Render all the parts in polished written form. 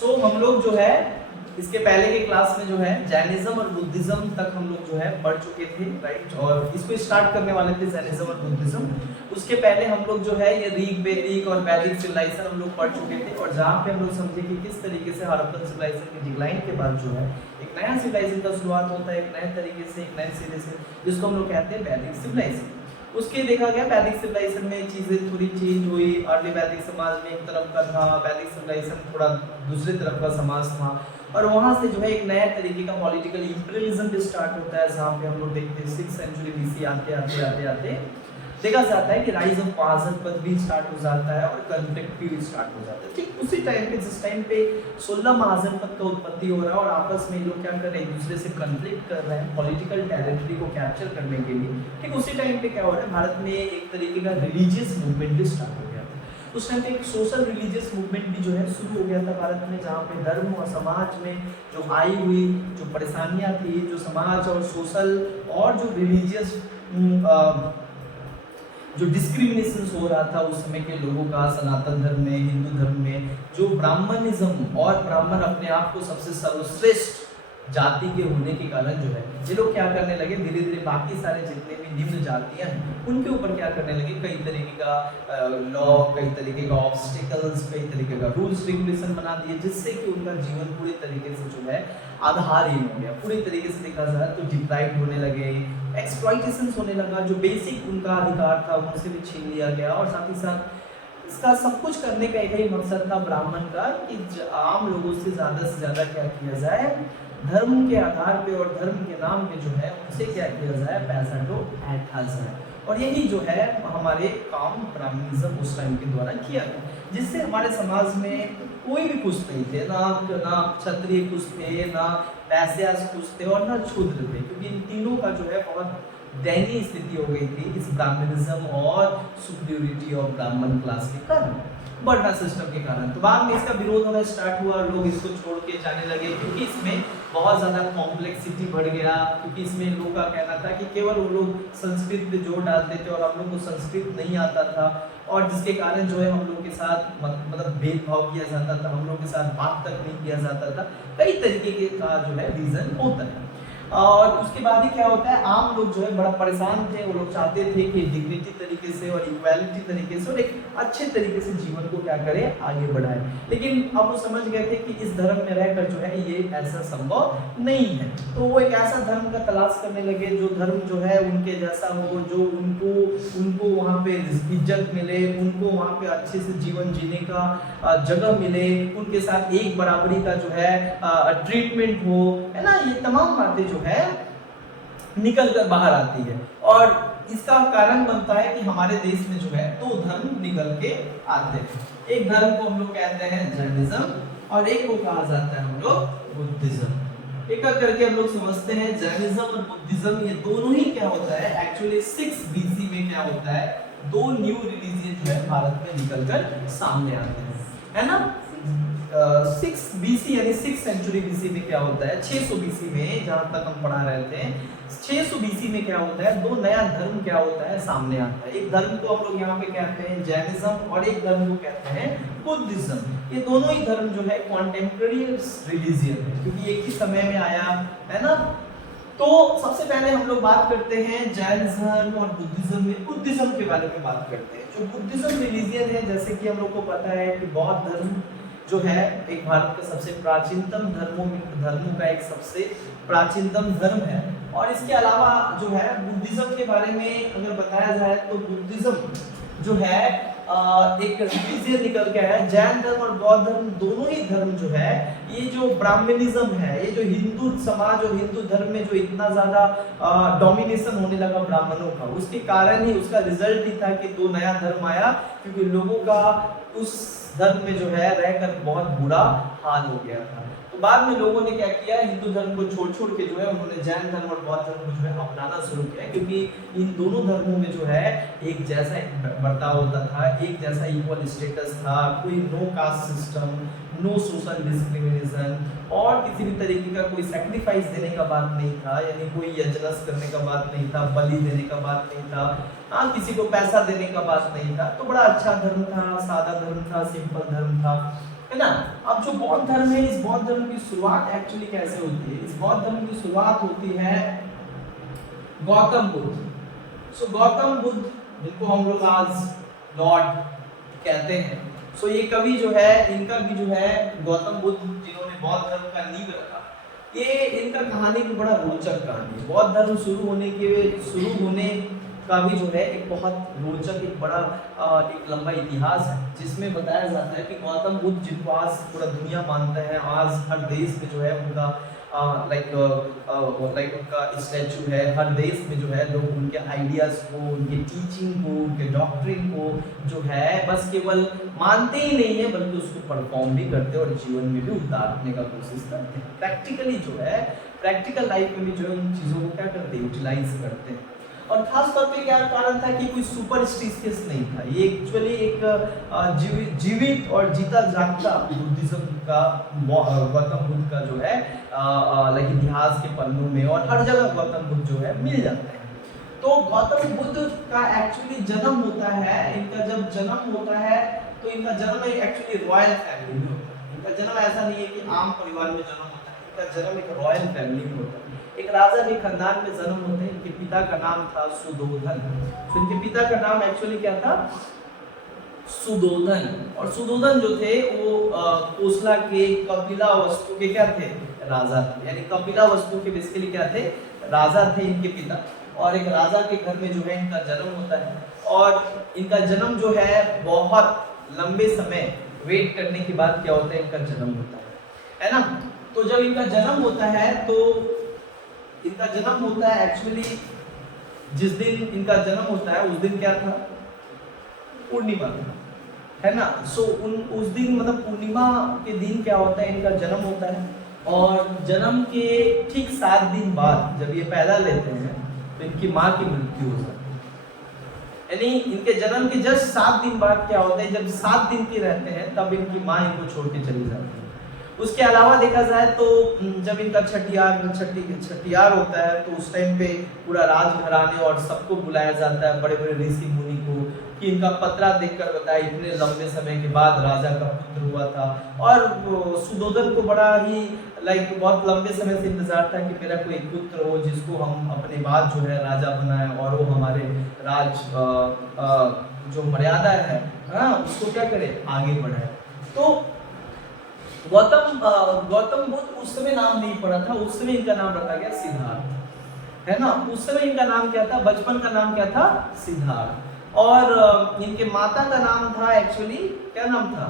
सो हम लोग जो है इसके पहले के क्लास में जो है जैनिज्म और बुद्धिज्म तक हम लोग जो है पढ़ चुके थे, राइट। और इसको स्टार्ट करने वाले थे जैनिज्म और बुद्धिज्म। उसके पहले हम लोग जो है ये ऋग वैदिक और वैदिक सिविलाइजेशन हम लोग पढ़ चुके थे, और जहाँ पे हम लोग समझे कि किस तरीके से हड़प्पन सिविलाइजेशन की डिक्लाइन के बाद जो है एक नया सिविलाइजेशन का शुरुआत होता है, एक नए तरीके से, एक नए सिरे से, जिसको हम लोग कहते हैं वैदिक सिविलाइजेशन। उसके देखा गया वैदिक सिविलाइजेशन में चीजें थोड़ी चेंज हुई। अर्ली वैदिक समाज में एक तरफ का था, वैदिक सिविलाइजेशन थोड़ा दूसरे तरफ का समाज था, और वहां से जो है एक नया तरीके का पॉलिटिकल इंपीरियलिज्म भी स्टार्ट होता है, जहाँ पे हम लोग देखते हैं 6th सेंचुरी बीसी आते आते आते आते देखा जाता है कि राइज ऑफ महाजनपद भी स्टार्ट हो जाता है और कॉन्फ्लिक्ट भी स्टार्ट हो जाता है। ठीक उसी टाइम पे जिस टाइम पे 16 महाजनपद का उत्पत्ति हो रहा है और आपस में लोग क्या कर रहे हैं, एक दूसरे से कॉन्फ्लिक्ट कर रहे हैं पॉलिटिकल टेरिटरी को कैप्चर करने के लिए। ठीक उसी टाइम पे क्या हो रहा है, भारत में एक तरीके का रिलीजियस मूवमेंट भी स्टार्ट हो गया था। उस टाइम पे एक सोशल रिलीजियस मूवमेंट भी जो है शुरू हो गया था भारत में, जहाँ पे धर्म और समाज में जो आई हुई जो परेशानियां थी, जो समाज और सोशल और जो रिलीजियस जो डिस्क्रिमिनेशन हो रहा था उस समय के लोगों का सनातन धर्म में, हिंदू धर्म में, जो ब्राह्मणिज्म और ब्राह्मण अपने आप को सबसे सर्वश्रेष्ठ जाति के होने के कारण जो है ये लोग क्या करने लगे, धीरे धीरे बाकी सारे जितने भी निम्न जातियां हैं उनके ऊपर क्या करने लगे, कई तरीके का लॉ, कई तरीके का ऑब्स्टिकल्स, कई तरीके का रूल्स रेगुलेशन बना दिए, जिससे कि उनका जीवन पूरे तरीके से जो है आधारहीन हो गया। पूरी तरीके से देखा जाए तो डिप्राइव्ड होने लगे, एक्सप्लॉइटेशन होने लगा, जो बेसिक उनका अधिकार था उनसे भी छीन लिया गया। और साथ ही साथ इसका सब कुछ करने का एक ही मकसद था ब्राह्मण का कि आम लोगों से ज़्यादा क्या किया जाए, धर्म के आधार पे और धर्म के नाम पे जो है उनसे क्या किया जाए, पैसा तो ऐंठा जाए। और यही जो है हमारे काम ब्राह्मणिज्म उस टाइम के द्वारा किया गया, जिससे हमारे समाज में कोई भी खुश नहीं थे, ना क्षत्रिय खुश थे, ना वैश्य खुश थे और ना शूद्र थे, क्योंकि इन तीनों का जो है बहुत दयनीय स्थिति हो गई थी इस ब्राह्मणिज्म और सुपीरियरिटी ऑफ ब्राह्मण क्लास के कारण, वर्णा सिस्टम के कारण। तो बाद में इसका विरोध होना स्टार्ट हुआ, लोग इसको छोड़ के जाने लगे, क्योंकि इसमें बहुत ज़्यादा कॉम्प्लेक्सिटी बढ़ गया, क्योंकि इसमें लोगों का कहना था कि केवल वो लोग संस्कृत पे जोर डालते थे और हम लोग को संस्कृत नहीं आता था, और जिसके कारण जो है हम लोग के साथ मतलब भेदभाव किया जाता था, हम लोग के साथ बात तक नहीं किया जाता था, कई तरीके का जो है रीज़न होता है। और उसके बाद ही क्या होता है, आम लोग जो है बड़ा परेशान थे, वो लोग चाहते थे कि डिग्निटी तरीके से और इक्वालिटी तरीके से और एक अच्छे तरीके से जीवन को क्या करें, आगे बढ़ाए। लेकिन अब वो समझ गए थे कि इस धर्म में रहकर जो है ये ऐसा संभव नहीं है, तो वो एक ऐसा धर्म का तलाश करने लगे जो धर्म जो है उनके जैसा हो, जो उनको वहाँ पे इज्जत मिले, उनको वहाँ पे अच्छे से जीवन जीने का जगह मिले, उनके साथ एक बराबरी का जो है ट्रीटमेंट हो, है ना। ये तमाम बातें जो है निकल कर बाहर आती है, और इसका कारण बनता है कि हमारे देश में जो है दो धर्म निकल के आते हैं। एक धर्म को हम लोग कहते हैं जैनिज्म और एक को कहा जाता है हम लोग बुद्धिज्म। एक करके हम लोग समझते हैं जैनिज्म और बुद्धिज्म ये दोनों ही क्या होता है, एक्चुअली 6 BC में क्या होता है, दो न्यू रिलीजियन जो है भारत में निकलकर सामने आते हैं, है ना। 6 BC यानी 6 सेंचुरी BC में क्या होता है, 600 BC में जहां तक हम पढ़ा रहे थे, 600 BC में क्या होता है, दो नया धर्म क्या होता है सामने आता है। एक धर्म को हम लोग यहाँ पे कहते हैं जैनिज्म और एक धर्म को कहते हैं बुद्धिज्म। ये दोनों ही धर्म जो है कॉन्टेम्पररी रिलीजियन है, क्योंकि एक ही समय में आया, है ना। तो सबसे पहले हम लोग बात करते हैं जैनिज्म और बुद्धिज्म में, बुद्धिज्म के बारे में बात करते हैं। जो बुद्धिज्म रिलीजियन है, जैसे कि हम लोग को पता है कि बौद्ध धर्म जो है एक भारत का सबसे प्राचीनतम धर्मों का एक सबसे प्राचीनतम धर्म है। और इसके अलावा जो है बुद्धिज्म के बारे में अगर बताया जाए तो बुद्धिज्म जो है एक रिलीजियन निकल के आया। जैन धर्म और बौद्ध धर्म दोनों ही धर्म जो है, ये जो ब्राह्मणिज्म है, ये जो हिंदू समाज और हिंदू धर्म में जो इतना ज्यादा डोमिनेशन होने लगा ब्राह्मणों का, उसके कारण ही उसका रिजल्ट ही था कि दो नया धर्म आया, क्योंकि लोगों का उस धर्म में जो है रहकर बहुत बुरा हाल हो गया था। तो बाद में लोगों ने क्या किया, हिंदू धर्म को छोड़ के जो है उन्होंने जैन धर्म और बौद्ध धर्म को जो है अपनाना शुरू किया, क्योंकि इन दोनों धर्मों में जो है एक जैसा बर्ताव होता था, एक जैसा इक्वल स्टेटस था, कोई no caste system, no social discrimination, और किसी भी तरीके का कोई सैक्रिफाइस देने का बात नहीं था, यानी कोई यज्ञ करने का बात नहीं था, बलि देने का बात नहीं था, हाँ किसी को पैसा देने का बात नहीं था। तो बड़ा अच्छा धर्म था, सादा धर्म था, सिंपल धर्म था, है ना। अब जो बौद्ध धर्म है, इस बौद्ध धर्म की शुरुआत एक्चुअली कैसे होती है? इस बौद्ध धर्म की शुरुआत होती है गौतम बुद्ध। सो गौतम बुद्ध, जिनको हम लोग आज लॉर्ड कहते हैं, सो ये कवि जो है, इनका भी जो है गौतम बुद्ध जिन्होंने बौद्ध धर्म का नींव रखा, ये इनका कहानी भी बड़ा रोचक कहानी है। बौद्ध धर्म शुरू होने का भी जो है एक बहुत रोचक, एक बड़ा एक लंबा इतिहास है, जिसमें बताया जाता है कि गौतम बुद्ध, जिनको आज पूरा दुनिया मानता है, आज हर देश में जो है उनका लाइक उनका स्टैचू है, हर देश में जो है लोग उनके आइडियाज को, उनके टीचिंग को, उनके डॉक्ट्रिन को जो है बस केवल मानते ही नहीं है, बल्कि उसको परफॉर्म भी करते हैं और जीवन में भी उतारने का कोशिश करते हैं। प्रैक्टिकली जो है, प्रैक्टिकल लाइफ में भी जो है उन चीज़ों को क्या करते हैं, यूटिलाइज करते हैं। और खास तौर पे क्या कारण था कि कोई सुपरस्टिशियस नहीं था, ये एक्चुअली एक जीवित और जीता जागता बुद्धिज्म का गौतम बुद्ध का जो है लाइक इतिहास के पन्नों में और हर जगह गौतम बुद्ध जो है मिल जाते हैं। तो गौतम बुद्ध का एक्चुअली जन्म होता है, इनका जब जन्म होता है तो इनका जन्म एक्चुअली रॉयल फैमिली में होता है। इनका जन्म ऐसा नहीं है कि आम परिवार में जन्म होता है, इनका जन्म एक रॉयल फैमिली में होता है, एक राजा के खानदान में जन्म होते हैं। इनके पिता का नाम था सुदोधन। तो इनके पिता का नाम एक्चुअली क्या था? सुदोधन। और सुदोधन जो थे वो कोसला के कपिलावस्तु के क्या थे? राजा थे। यानी कपिलावस्तु के बेसिकली क्या थे? राजा थे इनके पिता। और एक राजा के घर में जो है इनका जन्म होता है, और इनका जन्म जो है बहुत लंबे समय वेट करने के बाद क्या होता है, इनका जन्म होता है ना। तो जब इनका जन्म होता है तो इनका जन्म होता है एक्चुअली जिस दिन इनका जन्म होता है उस दिन क्या था? पूर्णिमा था, है ना। सो उस दिन मतलब पूर्णिमा के दिन क्या होता है, इनका जन्म होता है। और जन्म के ठीक 7 दिन बाद जब ये पैदा लेते हैं तो इनकी माँ की मृत्यु हो जाती है। यानी इनके जन्म के जस्ट 7 दिन बाद क्या होता है, जब 7 दिन के रहते हैं तब इनकी माँ इनको छोड़ के चली जाती है। उसके अलावा देखा जाए तो जब इनका छठियार होता है तो उस टाइम पे पूरा राजघराने और सबको बुलाया जाता है, बड़े बड़े ऋषि मुनि को, कि इनका पत्रा देखकर बताया इतने लंबे समय के बाद राजा का पुत्र हुआ था। और सुदोधन को बड़ा ही लाइक बहुत लंबे समय से इंतजार था कि मेरा कोई पुत्र हो जिसको हम अपने बाद जो है राजा बनाए और वो हमारे राज जो मर्यादा है उसको क्या करे, आगे बढ़ाए। तो गौतम बुद्ध उस समय नाम नहीं पड़ा था, उस समय इनका नाम रखा गया सिद्धार्थ, है ना। उस समय इनका नाम क्या था? बचपन का नाम क्या था? सिद्धार्थ। और इनके माता का नाम था एक्चुअली, क्या नाम था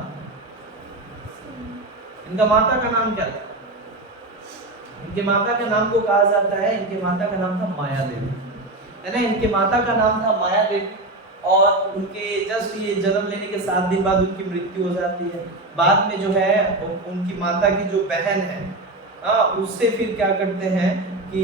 इनका माता का नाम? क्या था इनके माता के नाम को? कहा जाता है इनके माता का नाम था माया देवी, है ना। इनके माता का नाम था माया देवी। और उनके जस्ट ये जन्म लेने के 7 दिन बाद उनकी मृत्यु हो जाती है। बाद में जो है उनकी माता की जो बहन है उससे फिर क्या करते हैं कि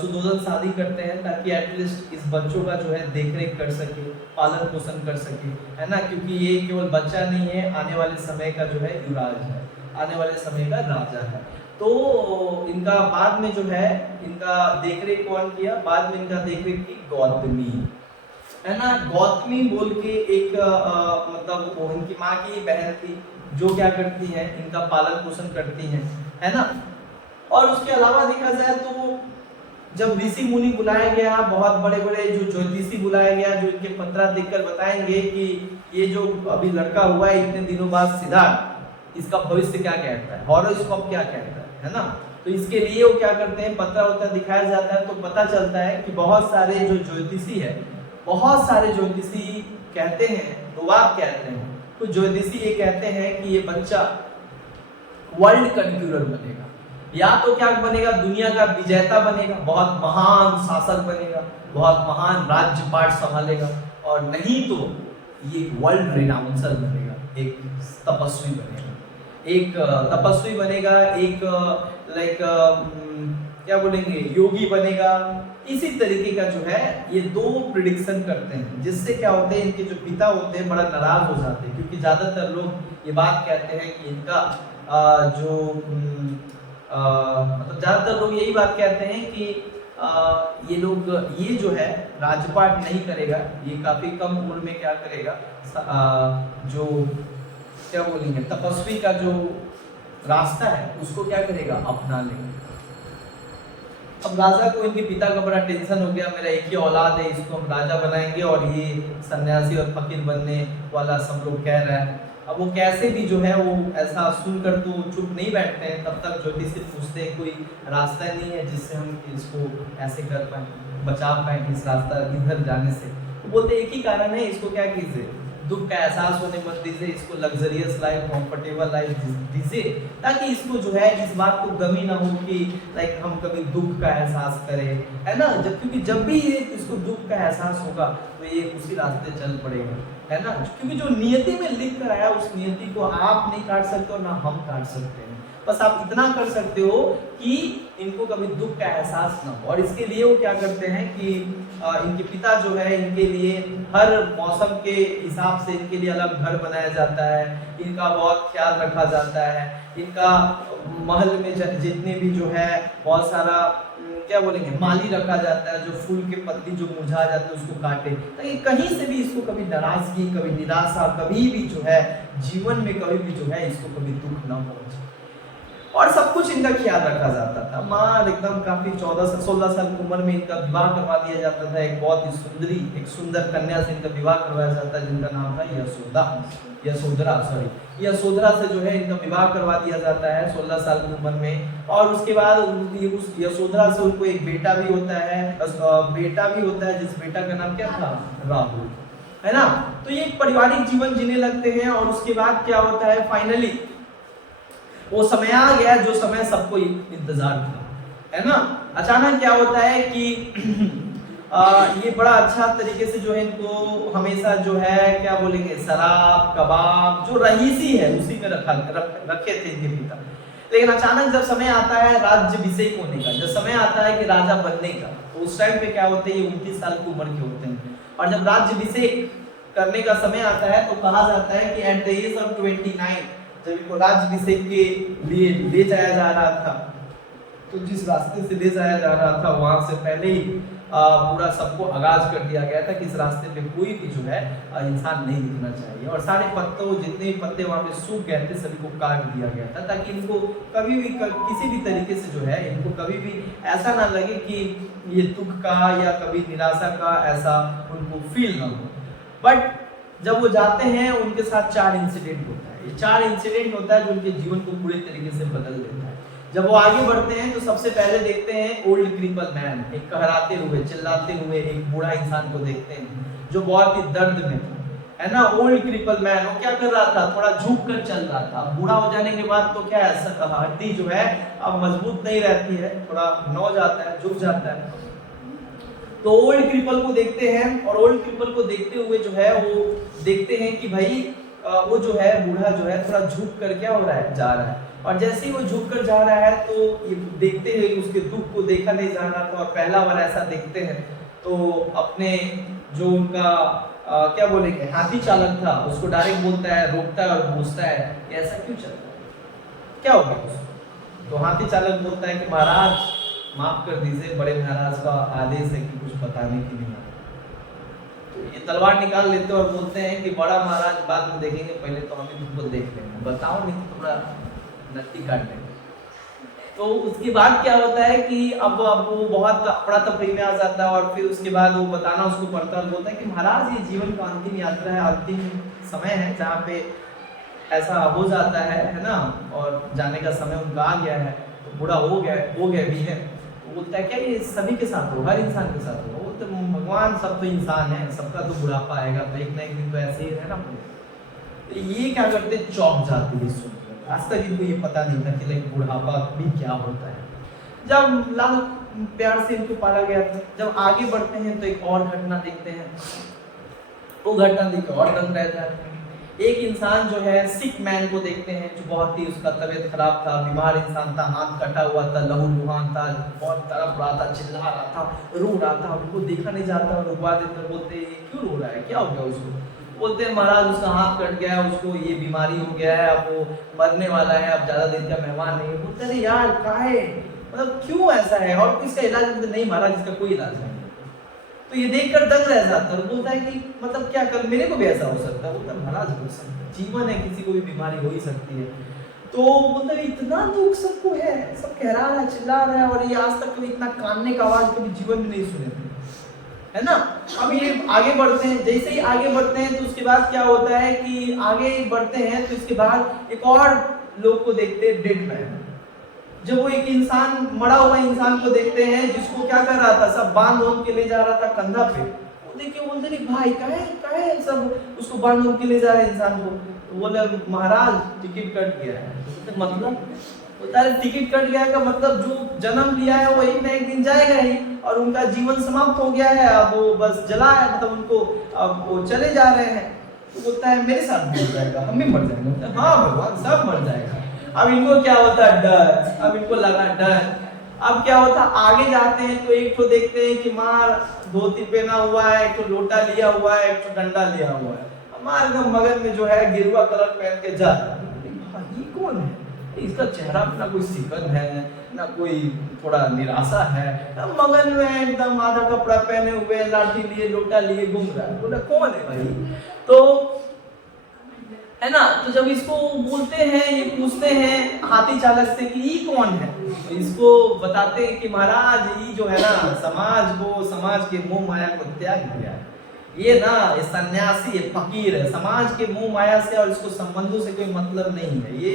सुदोधन शादी करते हैं, ताकि एटलीस्ट इस बच्चों का जो है देखरेख कर सके, पालन पोषण कर सके, है ना। क्योंकि ये केवल बच्चा नहीं है, आने वाले समय का जो है युवराज है, आने वाले समय का राजा है। तो इनका बाद में जो है इनका देखरेख कौन किया? बाद में इनका देखरेख की गौतमी, है ना। गौतमी बोल के एक मतलब वो इनकी माँ की बहन थी जो क्या करती है, इनका पालन पोषण करती है ना। और उसके अलावा देखा जाए तो जब ऋषि मुनि बुलाया गया, बहुत बड़े बड़े जो ज्योतिषी बुलाया गया, जो इनके पत्रा देखकर बताएंगे कि ये जो अभी लड़का हुआ है इतने दिनों बाद सिद्धार्थ, इसका भविष्य क्या कहता है, हॉरोस्कोप क्या कहता है ना। तो इसके लिए वो क्या करते हैं, पत्रा उत्तर दिखाया जाता है। तो पता चलता है कि बहुत सारे जो ज्योतिषी है, बहुत सारे ज्योतिषी कहते हैं, 2 बात कहते हैं। कुछ ज्योतिषी ये कहते हैं कि ये बच्चा वर्ल्ड कंक्यूरर बनेगा, या तो क्या बनेगा, दुनिया का विजेता बनेगा, बहुत महान शासक बनेगा, बहुत महान राज्यपाट संभालेगा, और नहीं तो ये वर्ल्ड रिनाउंसर बनेगा, एक तपस्वी बनेगा, एक लाइक क्या बोलेंगे, योगी बनेगा। इसी तरीके का जो है ये 2 प्रिडिक्शन करते हैं, जिससे क्या होते हैं, इनके जो पिता होते हैं बड़ा नाराज हो जाते हैं, क्योंकि ज्यादातर लोग ये बात कहते हैं कि इनका मतलब ज्यादातर लोग यही बात कहते हैं कि ये जो है राजपाट नहीं करेगा, ये काफी कम उम्र में क्या करेगा, जो क्या बोलेंगे, तपस्वी का जो रास्ता है उसको क्या करेगा, अपना लेगा। अब राजा को इनके पिता का बड़ा टेंशन हो गया, मेरा एक ही औलाद है, इसको हम राजा बनाएंगे और ये सन्यासी और फकीर बनने वाला सब लोग कह रहे हैं। अब वो कैसे भी जो है वो ऐसा सुनकर तो चुप नहीं बैठते हैं, तब तक ज्योतिष से पूछते हैं कोई रास्ता नहीं है जिससे हम इसको ऐसे कर पाए, बचा पाए इस रास्ता इधर जाने से। तो बोलते एक ही कारण है, इसको क्या कीजिए, दुख का एहसास होने मत दीजिए, इसको लग्जरियस लाइफ, कंफर्टेबल लाइफ दीजिए, ताकि इसको जो है इस बात को गमी ना हो कि लाइक हम कभी दुख का एहसास करें, है ना। क्योंकि जब भी ये इसको दुख का एहसास होगा तो ये उसी रास्ते चल पड़ेगा, है ना। क्योंकि जो नियति में लिख कर आया उस नियति को आप नहीं काट सकते और ना हम काट सकते हैं। बस आप इतना कर सकते हो कि इनको कभी दुख का एहसास ना हो। और इसके लिए वो क्या करते हैं कि इनके पिता जो है इनके लिए हर मौसम के हिसाब से इनके लिए अलग घर बनाया जाता है, इनका बहुत ख्याल रखा जाता है, इनका महल में जितने भी जो है बहुत सारा क्या बोलेंगे माली रखा जाता है, जो फूल के पत्ती जो मुरझा जाते हैं उसको काटे, ताकि कहीं से भी इसको कभी नाराजगी, कभी निराशा, कभी भी जो है जीवन में कभी भी जो है इसको कभी दुख ना पहुंचे। और सब कुछ इनका ख्याल रखा जाता था। माँ एकदम काफी 14-16 साल की उम्र में इनका विवाह करवा दिया जाता था, एक बहुत ही सुंदरी, एक सुंदर कन्या से इनका विवाह करवाया जाता है जिनका नाम था यशोधरा से जो है इनका विवाह करवा दिया जाता है 16 साल की उम्र में। और उसके बाद उस यशोधरा से उनको एक बेटा भी होता है, जिस बेटा का नाम क्या था, राहुल, है ना। तो ये एक पारिवारिक जीवन जीने लगते हैं। और उसके बाद क्या होता है, फाइनली वो समय आ गया जो समय सबको इंतजार था, है ना। अचानक क्या होता है कि ये बड़ा अच्छा तरीके से जो है इनको हमेशा जो है क्या बोलेंगे शराब कबाब जो रईसी है उसी में रखे थे इनके पिता। लेकिन अचानक जब समय आता है राज्याभिषेक होने का, जब समय आता है कि राजा बनने का, तो उस टाइम पे क्या होते हैं, ये 29 साल की उम्र के होते हैं। और जब राज्याभिषेक करने का समय आता है तो कहा जाता है कि एट द एज ऑफ 29 जब इनको राज्याभिषेक के लिए ले जाया जा रहा था, तो जिस रास्ते से ले जाया जा रहा था वहां से पहले ही पूरा सबको आगाज कर दिया गया था कि इस रास्ते पे कोई भी जो है इंसान नहीं दिखना चाहिए। और सारे पत्तों जितने भी पत्ते वहां पे सूख गए थे सभी को काट दिया गया था, ताकि इनको कभी भी किसी भी तरीके से जो है इनको कभी भी ऐसा ना लगे कि ये दुख का या कभी निराशा का ऐसा उनको फील ना हो। बट जब वो जाते हैं उनके साथ 4 इंसिडेंट होता है। ये 4 इंसिडेंट होता है जो उनके जीवन को पूरे तरीके से बदल देता है। जब वो आगे बढ़ते हैं तो सबसे पहले देखते हैं ओल्ड क्रिपल मैन, एक कहराते हुए चिल्लाते हुए एक बूढ़ा इंसान को देखते हैं जो बहुत ही दर्द में था, है ना। ओल्ड क्रिपल मैन वो क्या कर रहा था, थोड़ा झुक कर चल रहा था। बूढ़ा हो जाने के बाद तो क्या है, हड्डी जो है अब मजबूत नहीं रहती है, थोड़ा नौ जाता है, झुक जाता है। तो ओल्ड क्रिपल को देखते हैं और ओल्ड क्रिपल को देखते हुए जो है वो देखते हैं कि भाई वो जो है बूढ़ा जो है थोड़ा झुक कर क्या हो रहा है, जा रहा है। और जैसे ही वो झुक कर जा रहा है तो ये देखते हैं उसके दुख को देखा नहीं जा रहा था। और पहला बार ऐसा देखते हैं तो अपने जो उनका क्या बोलेंगे हाथी चालक था उसको डायरेक्ट बोलता है, रोकता है और पूछता है कि ऐसा क्यों चल रहा है, क्या हो गया उसको। तो हाथी चालक बोलता है कि महाराज माफ कर दीजिए, बड़े महाराज का आदेश है कि कुछ बताने की नहीं। तो ये तलवार निकाल लेते और बोलते हैं कि बड़ा महाराज बाद में देखेंगे, पहले तो हमें तुमको देख लेंगे, बताओ नहीं तो थोड़ा नत्ती काट लेंगे। तो उसके बाद क्या होता है कि अब वो बहुत अपना तफरी में आ जाता है और फिर उसके बाद वो बताना उसको पड़ता है। बोलता है कि महाराज ये जीवन का अंतिम यात्रा है, अंतिम समय है जहाँ पे ऐसा हो जाता है ना। और जाने का समय उनका आ गया है, तो बूढ़ा हो गया भी है। तो बोलता है क्या ये सभी के साथ हो, हर इंसान के साथ हो, वो तो भगवान सब तो इंसान है, सबका तो बुढ़ापा आएगा, तो एक ना एक दिन तो ऐसे ही रहना पड़ेगा। तो ये क्या करते, चौंक जाते हैं सुनकर। आज तक इनको ये पता नहीं था कि लाइक बुढ़ापा भी क्या होता है। जब लाल प्यार से इनको पाला गया था, जब आगे बढ़ते हैं तो एक और घटना देखते हैं। वो घटना देख और दंग रह जाते हैं। एक इंसान जो है सिक मैन को देखते हैं जो बहुत ही उसका तबीयत खराब था, बीमार इंसान था, हाथ कटा हुआ था, लहू लुहान था, बहुत तड़प रहा था, चिल्ला रहा था, रो रहा था। उनको देखा नहीं जाता, रुकवा देते, बोलते क्यों रो रहा है, क्या हो गया उसको। बोलते हैं महाराज उसका हाथ कट गया है, उसको ये बीमारी हो गया है, अब वो मरने वाला है, अब ज्यादा दिन का मेहमान नहीं। बोलते अरे यार काहे, मतलब क्यों ऐसा है और इसका इलाज। नहीं महाराज इसका कोई इलाज नहीं। तो ये देखकर दंग रह जाता है, बोलता है कि मतलब क्या कल मेरे को भी ऐसा हो सकता है। बोलता है महाराज हो सकता है, जीवन है, किसी को भी बीमारी हो ही सकती है। तो बोलता है इतना दुख सबको है, सब कह रहा है, चिल्ला रहा है, और ये आज तक कभी इतना कानने का आवाज कभी जीवन में नहीं सुने थे, है ना। अब ये आगे बढ़ते हैं, जैसे ही आगे बढ़ते हैं तो उसके बाद क्या होता है कि आगे बढ़ते हैं तो इसके बाद एक और लोग को देखते हैं, डेड मैन। जब वो एक इंसान, मरा हुआ इंसान को देखते हैं जिसको क्या कर रहा था, सब बांध के ले जा रहा था कंधा पे। वो देख के बोलते नहीं भाई काहे सब उसको बांध के ले जा रहे हैं इंसान को। तो बोले महाराज टिकट कट गया है। तो मतलब बोलता है टिकट कट गया का मतलब जो जन्म लिया है वो एक ना एक दिन जाएगा ही, और उनका जीवन समाप्त हो गया है, अब वो बस जला है, मतलब उनको अब वो चले जा रहे हैं। तो बोलता है मेरे साथ भी हो जाएगा, हम भी मर जाएंगे। हाँ भगवान सब मर जाएगा। अब इनको क्या होता है डर, अब इनको लगा डर। अब क्या होता, आगे जाते हैं तो एक तो देखते हैं कि मार धोती पहना हुआ है, एक तो लोटा लिया हुआ है, एक तो डंडा लिया हुआ है, हमारे मगन में जो है गेरुआ कलर पहन के जा रहा है। ये कौन है? इसका चेहरा पे ना कोई सिकन है, ना कोई थोड़ा निराशा है, मगन में एकदम आधा कपड़ा पहने हुए, लाठी लिए, लोटा लिए घूम रहा है। बोला कौन है भाई? तो है ना, तो जब इसको बोलते हैं, ये पूछते हैं हाथी चालक से कि ये कौन है, तो इसको बताते हैं कि महाराज ये जो है ना समाज के मोह माया को त्याग दिया है, ये ना ये सन्यासी है, फकीर है, समाज के मोह माया से और इसको संबंधों से कोई मतलब नहीं है, ये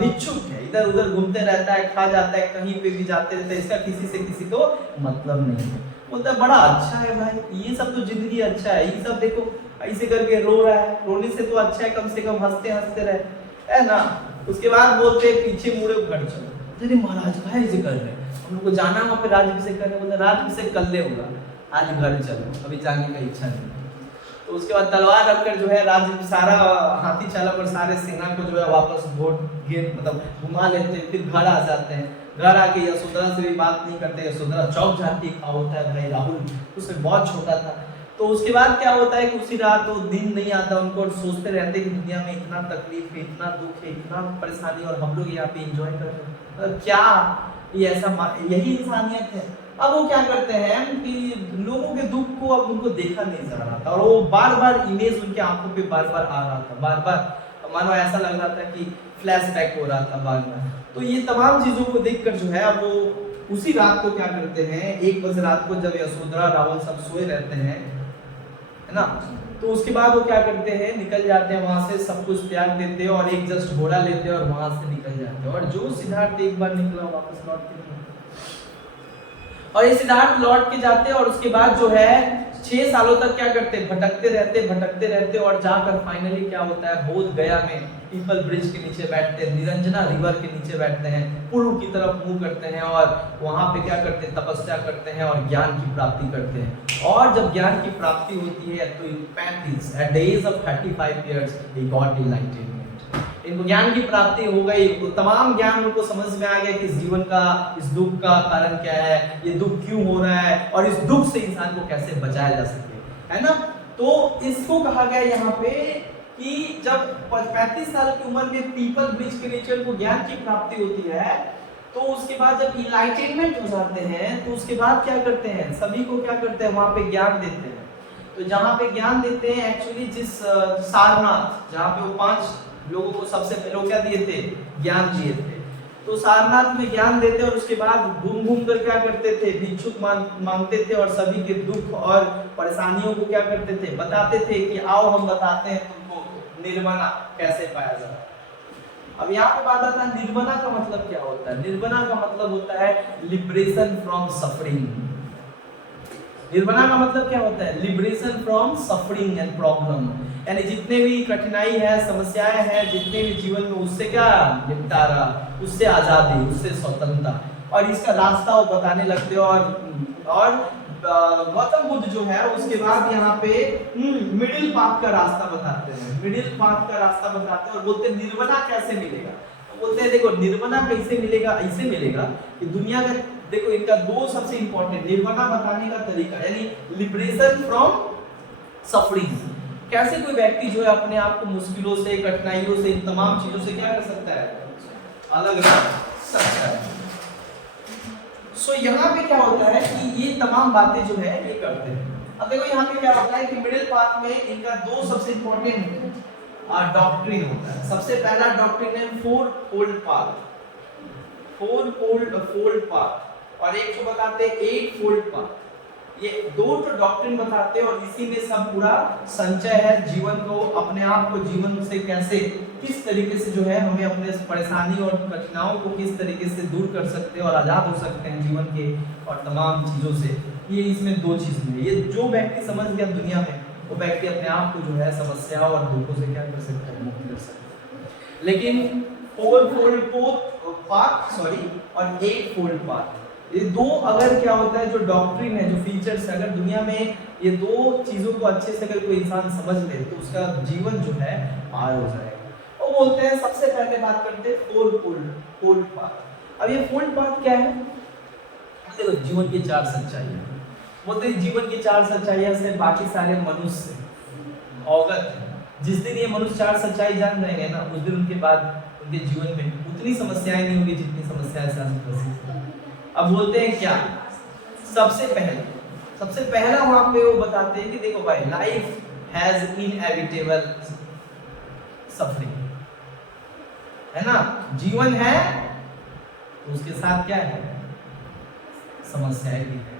भिक्षुक है, इधर उधर घूमते रहता है, खा जाता है, कहीं पे भी जाते रहता है, इसका किसी से किसी को मतलब नहीं है। बोलता है बड़ा अच्छा है भाई, ये सब तो जिंदगी अच्छा है, ये सब देखो ऐसे करके रो रहा है, रोने से तो अच्छा है कम से कम हंसते हंसते रहे, है ना। उसके बाद बोलते पीछे मुड़े घर चलो। अरे महाराज कहा ऐसे कर रहे हैं, हम लोग को जाना वहाँ पे राज्याभिषेक करने। बोलते राज्याभिषेक कल ले होगा, आज घर चलो, अभी जाने का इच्छा नहीं। तो उसके बाद तलवार रखकर जो है राज्य सारा हाथी चालक और सारे सेना को जो है वापस मतलब घुमा लेते हैं, फिर घर आ जाते हैं। घर आके यशोधरा से भी बात नहीं करते, यशोधरा चौक जाती है, होता है भाई राहुल उसमें बहुत छोटा था। तो उसके बाद क्या होता है कि उसी रात वो दिन नहीं आता उनको, और सोचते रहते कि दुनिया में इतना तकलीफ है, इतना दुख है, इतना परेशानी, और हम लोग यहाँ पे एंजॉय कर रहे हैं, क्या ये ऐसा, यही इंसानियत है। अब वो क्या करते हैं कि लोगों के दुख को अब उनको देखा नहीं जा रहा था, और वो बार बार इमेज उनके आंखों पे बार बार आ रहा था, बार बार मानो ऐसा लग रहा था कि फ्लैशबैक हो रहा था बार बार। तो ये तमाम चीजों को देखकर जो है अब वो उसी रात को क्या करते हैं, 1 बजे रात को जब यशोधरा रावण सब सोए रहते हैं, है ना, तो उसके बाद वो क्या करते हैं, निकल जाते हैं वहां से, सब कुछ त्याग देते हैं और एक जस्ट घोड़ा लेते हैं और वहां से निकल जाते हैं। और जो सिद्धार्थ एक बार निकला वापस लौट के, और ये सिद्धार्थ लौट के जाते हैं, और उसके बाद जो है 6 सालों तक क्या करते हैं, भटकते रहते, और जाकर फाइनली क्या होता है, बोध गया में पीपल ब्रिज के नीचे बैठते हैं, निरंजना रिवर के नीचे बैठते हैं, पूर्व की तरफ मुंह करते हैं, और वहां पे क्या करते हैं, तपस्या करते हैं और ज्ञान की प्राप्ति करते हैं। और जब ज्ञान की प्राप्ति होती है तो इन 35 at the age of 35 years he got enlightenment। इनको ज्ञान की प्राप्ति हो गई, तो तमाम ज्ञान उनको समझ में आ गया कि इस जीवन का, इस दुख का कारण क्या है, ये दुख क्यों हो रहा है, और इस दुख से इंसान को कैसे बचाया जा सके, है ना। तो इसको कहा गया यहाँ पे कि जब 35 साल की उम्र में पीपल ब्रिज के नीचे उनको ज्ञान की प्राप्ति होती है, तो उसके बाद जब इनलाइटनमेंट हो जाते हैं, तो उसके बाद क्या करते हैं, सभी को क्या करते हैं, वहां पे ज्ञान देते हैं। तो जहाँ पे ज्ञान देते हैं, एक्चुअली जिस सारनाथ, जहाँ पे वो 5 लोगों को सबसे पहले क्या दिए थे, ज्ञान दिए थे, तो सारनाथ में ज्ञान देते, और उसके बाद घूम घूम कर क्या करते थे, भिक्षुक मांगते थे, और सभी के दुख और परेशानियों को क्या करते थे, बताते थे कि आओ हम बताते हैं तुमको निर्वाणा कैसे पाया जाए। अब यहाँ पे बात आता है निर्वाणा का मतलब क्या होता है। निर्वाणा का मतलब होता है लिबरेशन फ्रॉम सफरिंग। निर्वाणा का मतलब क्या होता है, liberation from suffering and problem, यानी जितने भी कठिनाई है, समस्याएं हैं, जितने भी जीवन में, उससे क्या निपटारा, उससे आजादी, उससे स्वतंत्रता, और इसका रास्ता वो बताने लगते हैं। और गौतम बुद्ध जो है उसके बाद यहाँ पे मिडिल पाथ का रास्ता बताते हैं, मिडिल पाथ का रास्ता बताते हैं, और बोलते हैं निर्वाणा कैसे मिलेगा। तो बोलते हैं देखो निर्वाणा कैसे मिलेगा, ऐसे मिलेगा कि दुनिया का, देखो इनका 2 सबसे इंपॉर्टेंट निर्वाणा बताने का तरीका, यानी लिबरेशन फ्रॉम सफरिंग। कैसे कोई व्यक्ति जो है अपने आप को मुश्किलों से, कठिनाइयों से, इन तमाम चीजों से क्या कर सकता है, अलग रख सकता है। सो यहाँ पे क्या होता है कि ये तमाम बातें जो है ये करते हैं। अब देखो यहाँ पे क्या होता है कि मिडिल पाथ में इनका दो सबसे इंपॉर्टेंट डॉक्ट्रिन होता है। सबसे पहला डॉक्ट्रिन है four fold path, fold path, और एक जो बताते हैं एट फोल्ड पाथ। ये दो तो डॉक्ट्रिन बताते हैं और इसी में सब पूरा संचय है जीवन को, अपने आप को जीवन से कैसे किस तरीके से जो है हमें अपने परेशानी और कठिनाइयों को किस तरीके से दूर कर सकते हैं और आजाद हो सकते हैं जीवन के और तमाम चीजों से। ये इसमें दो चीज में ये जो व्यक्ति समझ गया दुनिया में वो व्यक्ति अपने आप को जो है समस्या और दुखों से क्या कर सकता है, मुक्त कर सकता है। लेकिन फोर फोल्ड पाथ और एट फोल्ड पाथ, ये दो अगर क्या होता है जो डॉक्ट्रिन है जो फीचर्स है, अगर दुनिया में ये दो चीजों को अच्छे से अगर कोई इंसान समझ ले तो उसका जीवन जो है पार हो जाएगा। वो बोलते हैं सबसे पहले बात करते हैं फोल्ड पाथ। अब ये फोल्ड पाथ क्या है? देखो जीवन की चार सच्चाइयां बोलते हैं, जीवन की चार सच्चाइयां से बाकी सारे मनुष्य अवगत है। जिस दिन ये मनुष्य चार सच्चाई जान जाएंगे ना उस दिन उनके बाद उनके जीवन में उतनी समस्याएं नहीं होंगी जितनी समस्याएं सामने। अब बोलते हैं क्या सबसे पहला वहां पे वो बताते हैं कि देखो भाई लाइफ हैज इनएविटेबल सफरिंग, है ना, जीवन है तो उसके साथ क्या है, समस्याएं भी है।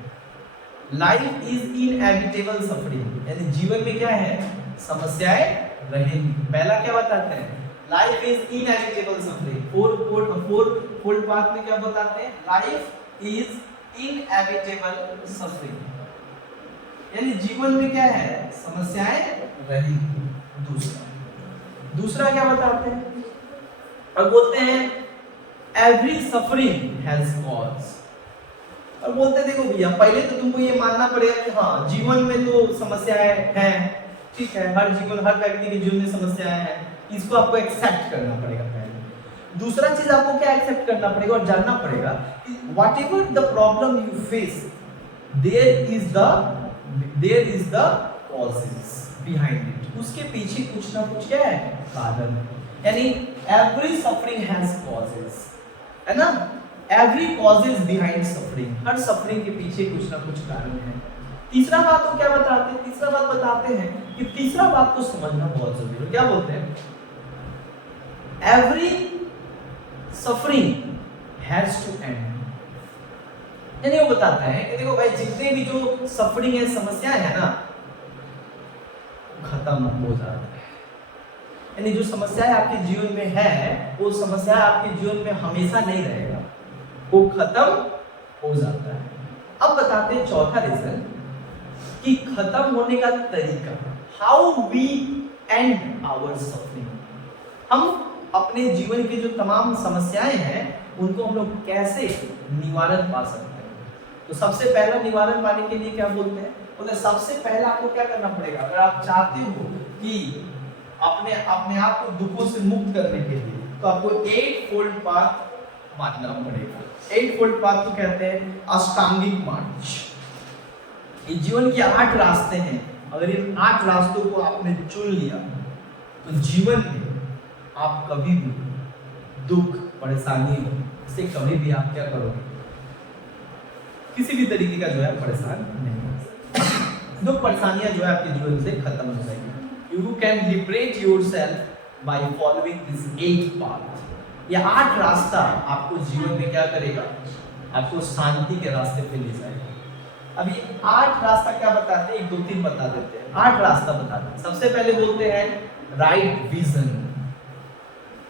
लाइफ इज इनएविटेबल सफरिंग, यानी जीवन में क्या है, समस्याएं रहेंगी। पहला क्या बताते हैं, life is inevitable suffering. Four path में क्या बताते हैं, लाइफ इज इनएविटेबल सफरिंग, यानी जीवन में क्या है, समस्याएं रहेंगी। दूसरा क्या बताते हैं, और बोलते हैं एवरी सफरिंग हैज कॉज। और बोलते हैं देखो भैया पहले तो तुमको ये मानना पड़ेगा कि हाँ जीवन में तो समस्याएं हैं, ठीक है, हर व्यक्ति के जीवन में समस्याएं हैं, इसको आपको एक्सेप्ट करना पड़ेगा पहले। दूसरा चीज आपको क्या एक्सेप्ट करना पड़ेगा और जानना पड़ेगा कि whatever the problem you face there is the causes behind it, उसके पीछे कुछ ना कुछ क्या है, कारण है। यानी एवरी सफरिंग हैज कॉजेस, है ना, एवरी कॉजेस बिहाइंड सफरिंग, हर सफरिंग के पीछे कुछ ना कुछ कारण है। तीसरा बात वो क्या बताते हैं, तीसरा बात बताते हैं कि तीसरा बात को समझना बहुत जरूरी है। क्या बोलते हैं, every suffering has to end, यानी वो बताता है कि देखो भाई जितने भी जो सफरिंग है, समस्याएं है ना, खत्म हो जाता है। यानी जो समस्याएं आपके जीवन में है वो समस्या आपके जीवन में हमेशा नहीं रहेगा, वो खत्म हो जाता है। अब बताते हैं चौथा रीजन कि खत्म होने का तरीका, how we end our suffering. हम अपने जीवन की जो तमाम समस्याएं हैं उनको हम लोग कैसे निवारण पा सकते हैं। तो सबसे पहला निवारण पाने के लिए क्या बोलते हैं, बोलते सबसे पहला आपको क्या करना पड़ेगा, अगर आप चाहते हो कि अपने आप को दुखों से मुक्त करने के लिए तो आपको एट फोल्ड पाथ मानना पड़ेगा। एट फोल्ड पाथ को कहते हैं अष्टांगिक मार्च। ये जीवन के 8 रास्ते हैं, अगर इन 8 रास्तों को आपने चुन लिया तो जीवन में आप कभी भी दुख परेशानी से कभी भी आप क्या करोगे, किसी भी तरीके का जो है परेशान नहीं हो, दुख परेशानियां जो है आपके जीवन से खत्म हो जाएगी। You can liberate yourself by following this 8 path। ये 8 रास्ता आपको जीवन में क्या करेगा, आपको शांति के रास्ते पे ले जाएगा। अब ये 8 रास्ता क्या बताते हैं, 1 2 3 बता देते हैं। 8 रास्ता बताते हैं। सबसे पहले बोलते हैं राइट विजन।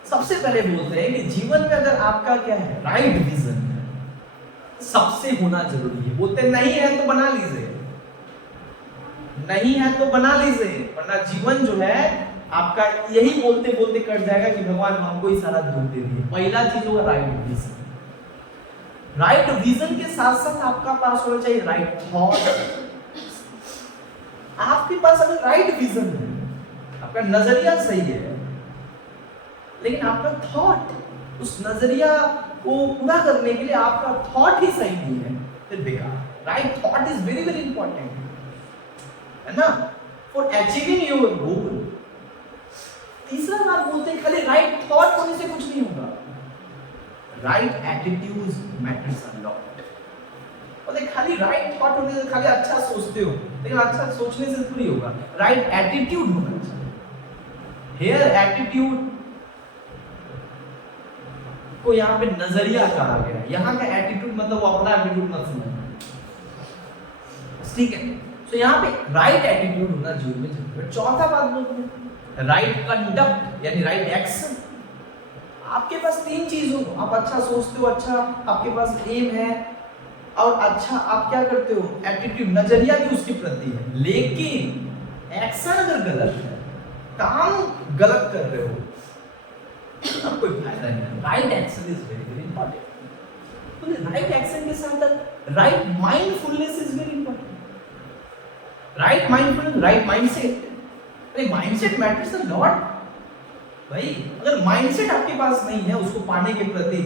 सबसे पहले बोलते हैं कि जीवन में अगर आपका क्या है, राइट विजन सबसे होना जरूरी है। बोलते नहीं है तो बना लीजिए, नहीं है तो बना लीजिए, वरना जीवन जो है आपका यही बोलते बोलते कट जाएगा कि भगवान हमको ही सारा दुख दे दिए। पहला चीज होगा राइट विजन। राइट विजन के साथ साथ आपका पास होना चाहिए राइट थॉट। आपके पास अगर राइट विजन है, आपका नजरिया सही है, लेकिन आपका थॉट, उस नजरिया को पूरा करने के लिए आपका थॉट ही सही नहीं है, फिर बेकार। Right thought is very very important, है ना, फॉर अचीविंग योर गोल। तीसरा बात बोलते हैं खाली राइट थॉट होने से कुछ नहीं होगा, right attitude matters a lot. बोलते खाली राइट थॉट होने से खाली अच्छा सोचते हो, लेकिन अच्छा सोचने से थोड़ी होगा, राइट एटीट्यूड होना चाहिए। हेयर एटीट्यूड को यहाँ पे नजरिया कहा गया है, यहाँ का एटीट्यूड मतलब वो अपना एटीट्यूड मत समझना, ठीक है। तो यहाँ पे राइट एटीट्यूड होना जीवन में जरूरी है। चौथा बात बोलते हैं राइट कंडक्ट यानी राइट एक्शन। आपके पास तीन चीज हो, आप अच्छा सोचते हो, अच्छा आपके पास एम है, और अच्छा आप क्या करते हो, एटीट्यूड नजरिया भी उसके प्रति है, लेकिन एक्शन अगर गलत है, काम गलत कर रहे हो, अब कोई फायदा नहीं है। Right action is very very important. तो राइट एक्शन के साथ right mindfulness is very important. Right mindfulness, right mindset, अरे माइंडसेट मैटर्स अ लॉट भाई। अगर माइंडसेट आपके पास नहीं है उसको पाने के प्रति,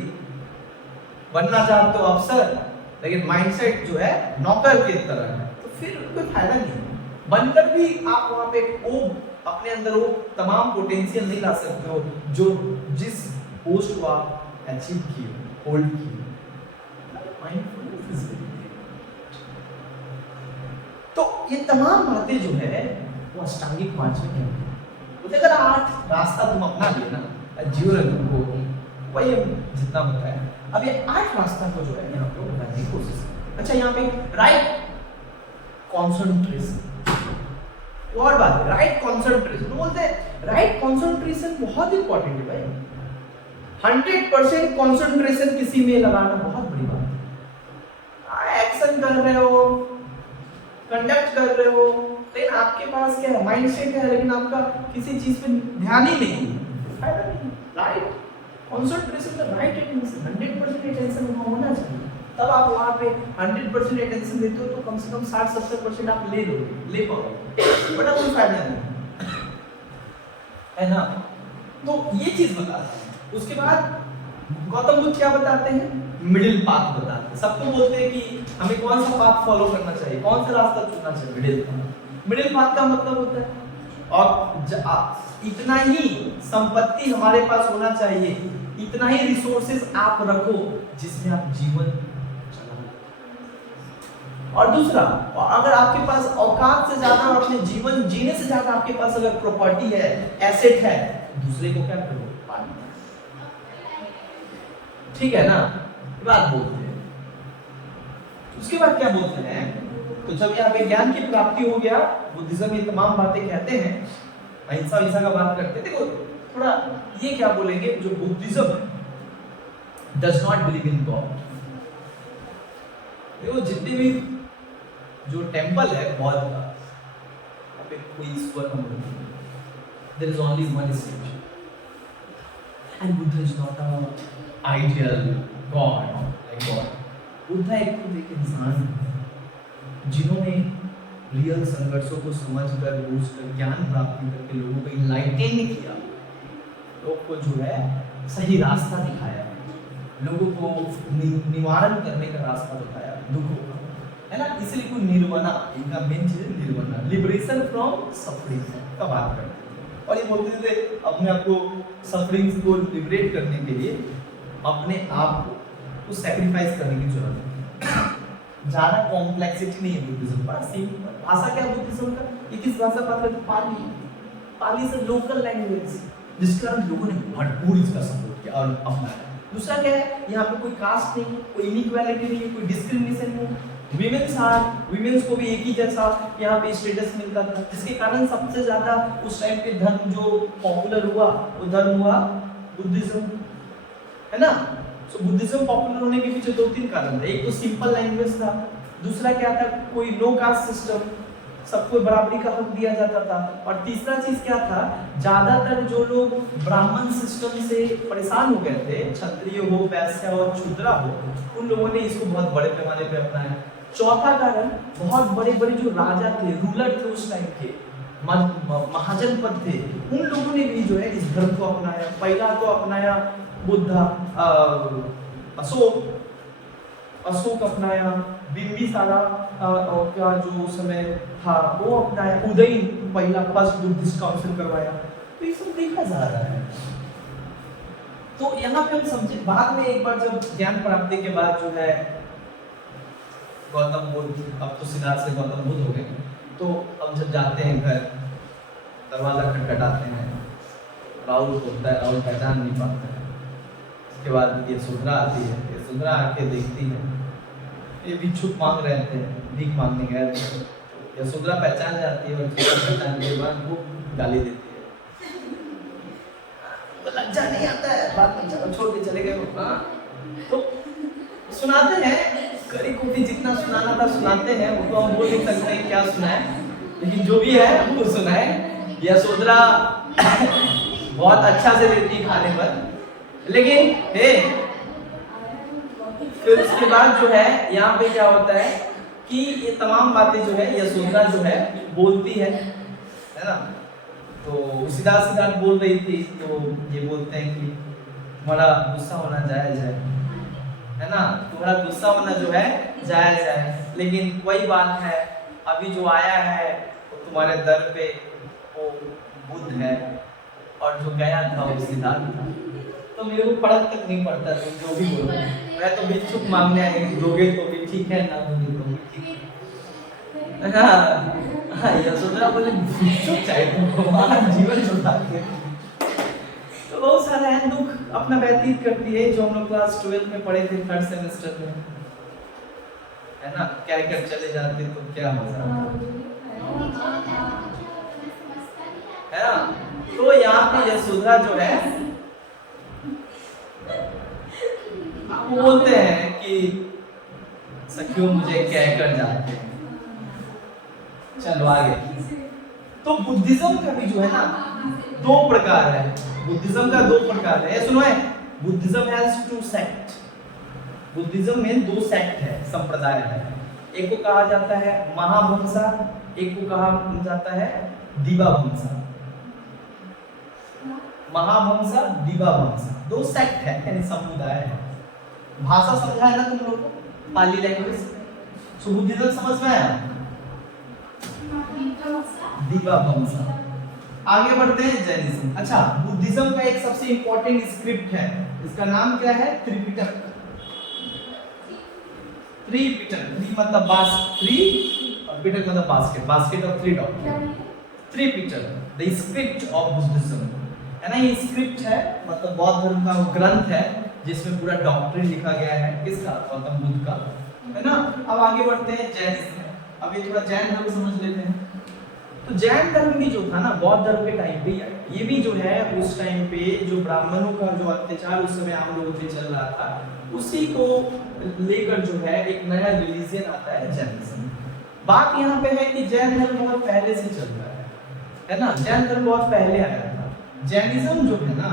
बनना चाहते हो अफसर लेकिन माइंडसेट जो है नौकर की तरह है, तो फिर कोई फायदा नहीं है। बनकर भी आप वहां पे वो अपने अंदर वो तमाम पोटेंशियल नहीं ला सकते हो जो जिस पोस्ट को आप अचीव किए, होल्ड किए। Mindfulness is very important. तो ये तमाम बातें जो है वो अष्टांगिक मार्ग में क्या है, अगर 8 रास्ता तुम अपना लिए ना जीवन को, वही जितना बताया, अब ये 8 रास्ता को जो है यहाँ पे बताने की कोशिश। अच्छा यहाँ पे राइट कॉन्सेंट्रेशन, और बात है राइट कॉन्सेंट्रेशन, बोलते हैं राइट कॉन्सेंट्रेशन बहुत इंपॉर्टेंट है भाई। 100% कॉन्सेंट्रेशन किसी में लगाना बहुत बड़ी बात है। एक्शन कर रहे हो, कंडक्ट कर रहे हो, लेकिन आपके पास क्या है, माइंडसेट है, लेकिन आपका किसी चीज पे ध्यान ही नहीं है, फायदा नहीं। राइट कॉन्सेंट्रेशन का राइट अटेंशन, 100% अटेंशन होना चाहिए, तब आप वहां पे 100% अटेंशन देते हो तो कम से कम 60-70% आप ले लोगे, ले पाओगे, बड़ा कोई फायदा नहीं है ना। तो ये चीज बताते हैं। उसके बाद गौतम बुद्ध क्या बताते हैं, मिडिल पाथ बताते हैं। सबको बोलते हैं कि हमें कौन सा पाथ फॉलो करना चाहिए, कौन सा रास्ता चुनना चाहिए, मिडिल पाथ। मिडिल पाथ का मतलब होता है और इतना ही संपत्ति हमारे पास होना चाहिए, इतना ही रिसोर्सेज आप रखो जिसमें आप जीवन चलाओ। और दूसरा, अगर आपके पास औकात से ज्यादा अपने जीवन जीने से ज्यादा आपके पास अगर प्रॉपर्टी है, एसेट है, दूसरे को क्या करो, पालो। ठीक है ना, बात बोलते हैं। उसके बाद क्या बोलते हैं, तो जब यहाँ पे ज्ञान की प्राप्ति हो गया, बुद्धिज्म ये तमाम बातें कहते हैं, अहिंसा हिंसा का बात करते हैं। देखो थोड़ा ये क्या बोलेंगे, जो Buddhism does not believe in God. देखो जितने भी जो टेंपल है बौद्ध का, वहाँ पे कोई ईश्वर नहीं, there is only one station, and Buddha is not a ideal god like God. Buddha एक इंसान है जिन्होंने रियल संघर्षों को समझकर, बूझकर, ज्ञान प्राप्त करके लोगों को इनलाइटन किया, लोग को जो है सही रास्ता दिखाया, लोगों को निवारण करने का रास्ता बताया दुखों का, है ना। इसलिए कोई निर्वाणा, इनका मेन चीज है निर्वाणा, लिबरेशन फ्रॉम सफरिंग का बात करते हैं। और ये बोलते थे अपने आप को सफरिंग को लिबरेट करने के लिए अपने आप को सैक्रिफाइस करने की जरूरत है। ज्यादा कॉम्प्लेक्सिटी नहीं है बुद्धिज्म का, सिंपल भाषा क्या है बुद्धिज्म का, ये किस भाषा बात करते, पाली, पाली से लोकल लैंग्वेज, जिसके कारण लोगों ने भरपूर इसका सपोर्ट किया और अपनाया। दूसरा क्या है, यहाँ पे कोई कास्ट नहीं, कोई इनइक्वालिटी नहीं है, कोई डिस्क्रिमिनेशन नहीं, विमेन्स को भी एक ही जैसा यहाँ पे स्टेटस मिलता था, जिसके कारण सबसे ज्यादा उस टाइम पे धर्म जो पॉपुलर हुआ वो धर्म हुआ बुद्धिज्म, है ना। तो बुद्धिज्म पॉपुलर होने के पीछे 2-3 कारण थे। एक तो सिंपल लैंग्वेज था, दूसरा क्या था, कोई नो कास्ट सिस्टम, सबको बराबरी का हक दिया जाता था, और तीसरा चीज क्या था, ज्यादातर जो लोग ब्राह्मण सिस्टम से परेशान हो गए थे, क्षत्रिय हो, वैश्य और शूद्रा हो, उन लोगों ने इसको बहुत बड़े पैमाने पे अपनाया। चौथा कारण, बहुत बड़े बड़े जो राजा थे, रूलर थे उस टाइम के, महाजनपद थे, उन लोगों ने भी जो है इस धर्म को अपनाया। पहला तो अपनाया बुद्धा, अशोक अपनाया, बिंबिसारा का जो समय था वो अपनाया, उदयन पहला फर्स्ट बुद्धिस्ट काउंसिल करवाया। तो ये सब देखा जा रहा है। तो यहाँ पे हम समझे, बाद में एक बार जब ज्ञान प्राप्ति के बाद जो है गौतम बुद्ध, अब तो सिद्धार्थ से गौतम बुद्ध हो गए, तो अब जब जाते हैं घर, दरवाज़ा खटखटाते हैं, राहुल होता है, राहुल पहचान नहीं पाता है। उसके बाद यशोधरा आती है, यशोधरा आके देखती है, ये भिक्षुक मांग रहे थे, भीख मांगने गए थे, यशोधरा पहचान जाती है और पहचान के बाद वो गाली देती है, लज्जा नहीं आता है, बात में छोड़ के चले गए वो। हाँ, तो सुनाते हैं, करी कुटी जितना सुनाना था सुनाते हैं, वो तो हम बोल नहीं सकते हैं क्या सुना है, लेकिन जो भी है वो सुनाए। यशोधरा बहुत अच्छा से देती है खाने पर, लेकिन फिर उसके बाद जो है यहाँ पे क्या होता है कि ये तमाम बातें जो है यशोधरा जो है बोलती है ना। तो सिद्धार्थ बोल रही थी, तो ये बोलते हैं कि तुम्हारा गुस्सा होना जायज है ना, तुम्हारा गुस्सा होना जो है जायज है, लेकिन वही बात है, अभी जो आया है वो तुम्हारे दर पे वो बुद्ध है, और जो गया था वो सिद्धार्थ था। तो मेरे को फर्क तक नहीं पड़ता तुम जो भी बोलो, मैं तो भिक्षुक मांगने आए, दोगे तो भी ठीक है, ना दोगे तो भी ठीक है। हाँ, यशोधरा बोले भिक्षुक चाहिए तुमको, हमारा जीवन छुड़ा के। तो बहुत सारा है दुख अपना व्यतीत करती है, जो हम लोग क्लास 12 में पढ़े थे, 3rd सेमेस्टर में, है ना। क्या चले जाते तो क्या होता है ना। तो यहाँ पे यशोधरा जो है वो बोलते हैं कि सखियों मुझे कह कर जाते हैं। चलो आगे। तो बुद्धिज्म का भी जो है ना 2 प्रकार है, बुद्धिज्म का 2 प्रकार है, सुनो है, बुद्धिज्म हैज 2 सेक्ट। बुद्धिज्म में 2 सेक्ट है, संप्रदाय है। एक को कहा जाता है महावंशा, एक को कहा जाता है दिवावंशा। महावंशा, दिवावंशा 2 सेक्ट है, यानी समुदाय है। भाषा समझा है ना तुम लोग को, पाली लैंग्वेज। सो बुद्धिज्म समझ में आया, दिवावंशा। आगे बढ़ते हैं जैनिज्म। अच्छा, बुद्धिज्म का एक सबसे इंपॉर्टेंट स्क्रिप्ट है, इसका नाम क्या है? त्रिपिटक। त्रिपिटक, त्रि मतलब बास, 3 और पिटक मतलब basket, basket of 3 dot. Tripitaka, the script of Buddhism, है ना। ये स्क्रिप्ट है, मतलब बौद्ध धर्म का ग्रंथ है, जिसमें पूरा डॉक्ट्रिन लिखा गया है, किसका? गौतम बुद्ध का, है ना। अब आगे बढ़ते हैं जैनिज्म। अब ये थोड़ा जैन धर्म समझ लेते हैं। तो जैन धर्म भी जो था ना बौद्ध धर्म के टाइम पे, ये भी जो है उस टाइम पे जो ब्राह्मणों का जो अत्याचार उस समय आम लोगों पे चल रहा था, उसी को लेकर जो है एक नया रिलीजन आता है, जैनिज्म। बात यहाँ पे है कि जैन धर्म बहुत पहले से चल रहा है ना। जैन धर्म बहुत पहले आया था। जैनिज्म जो है ना,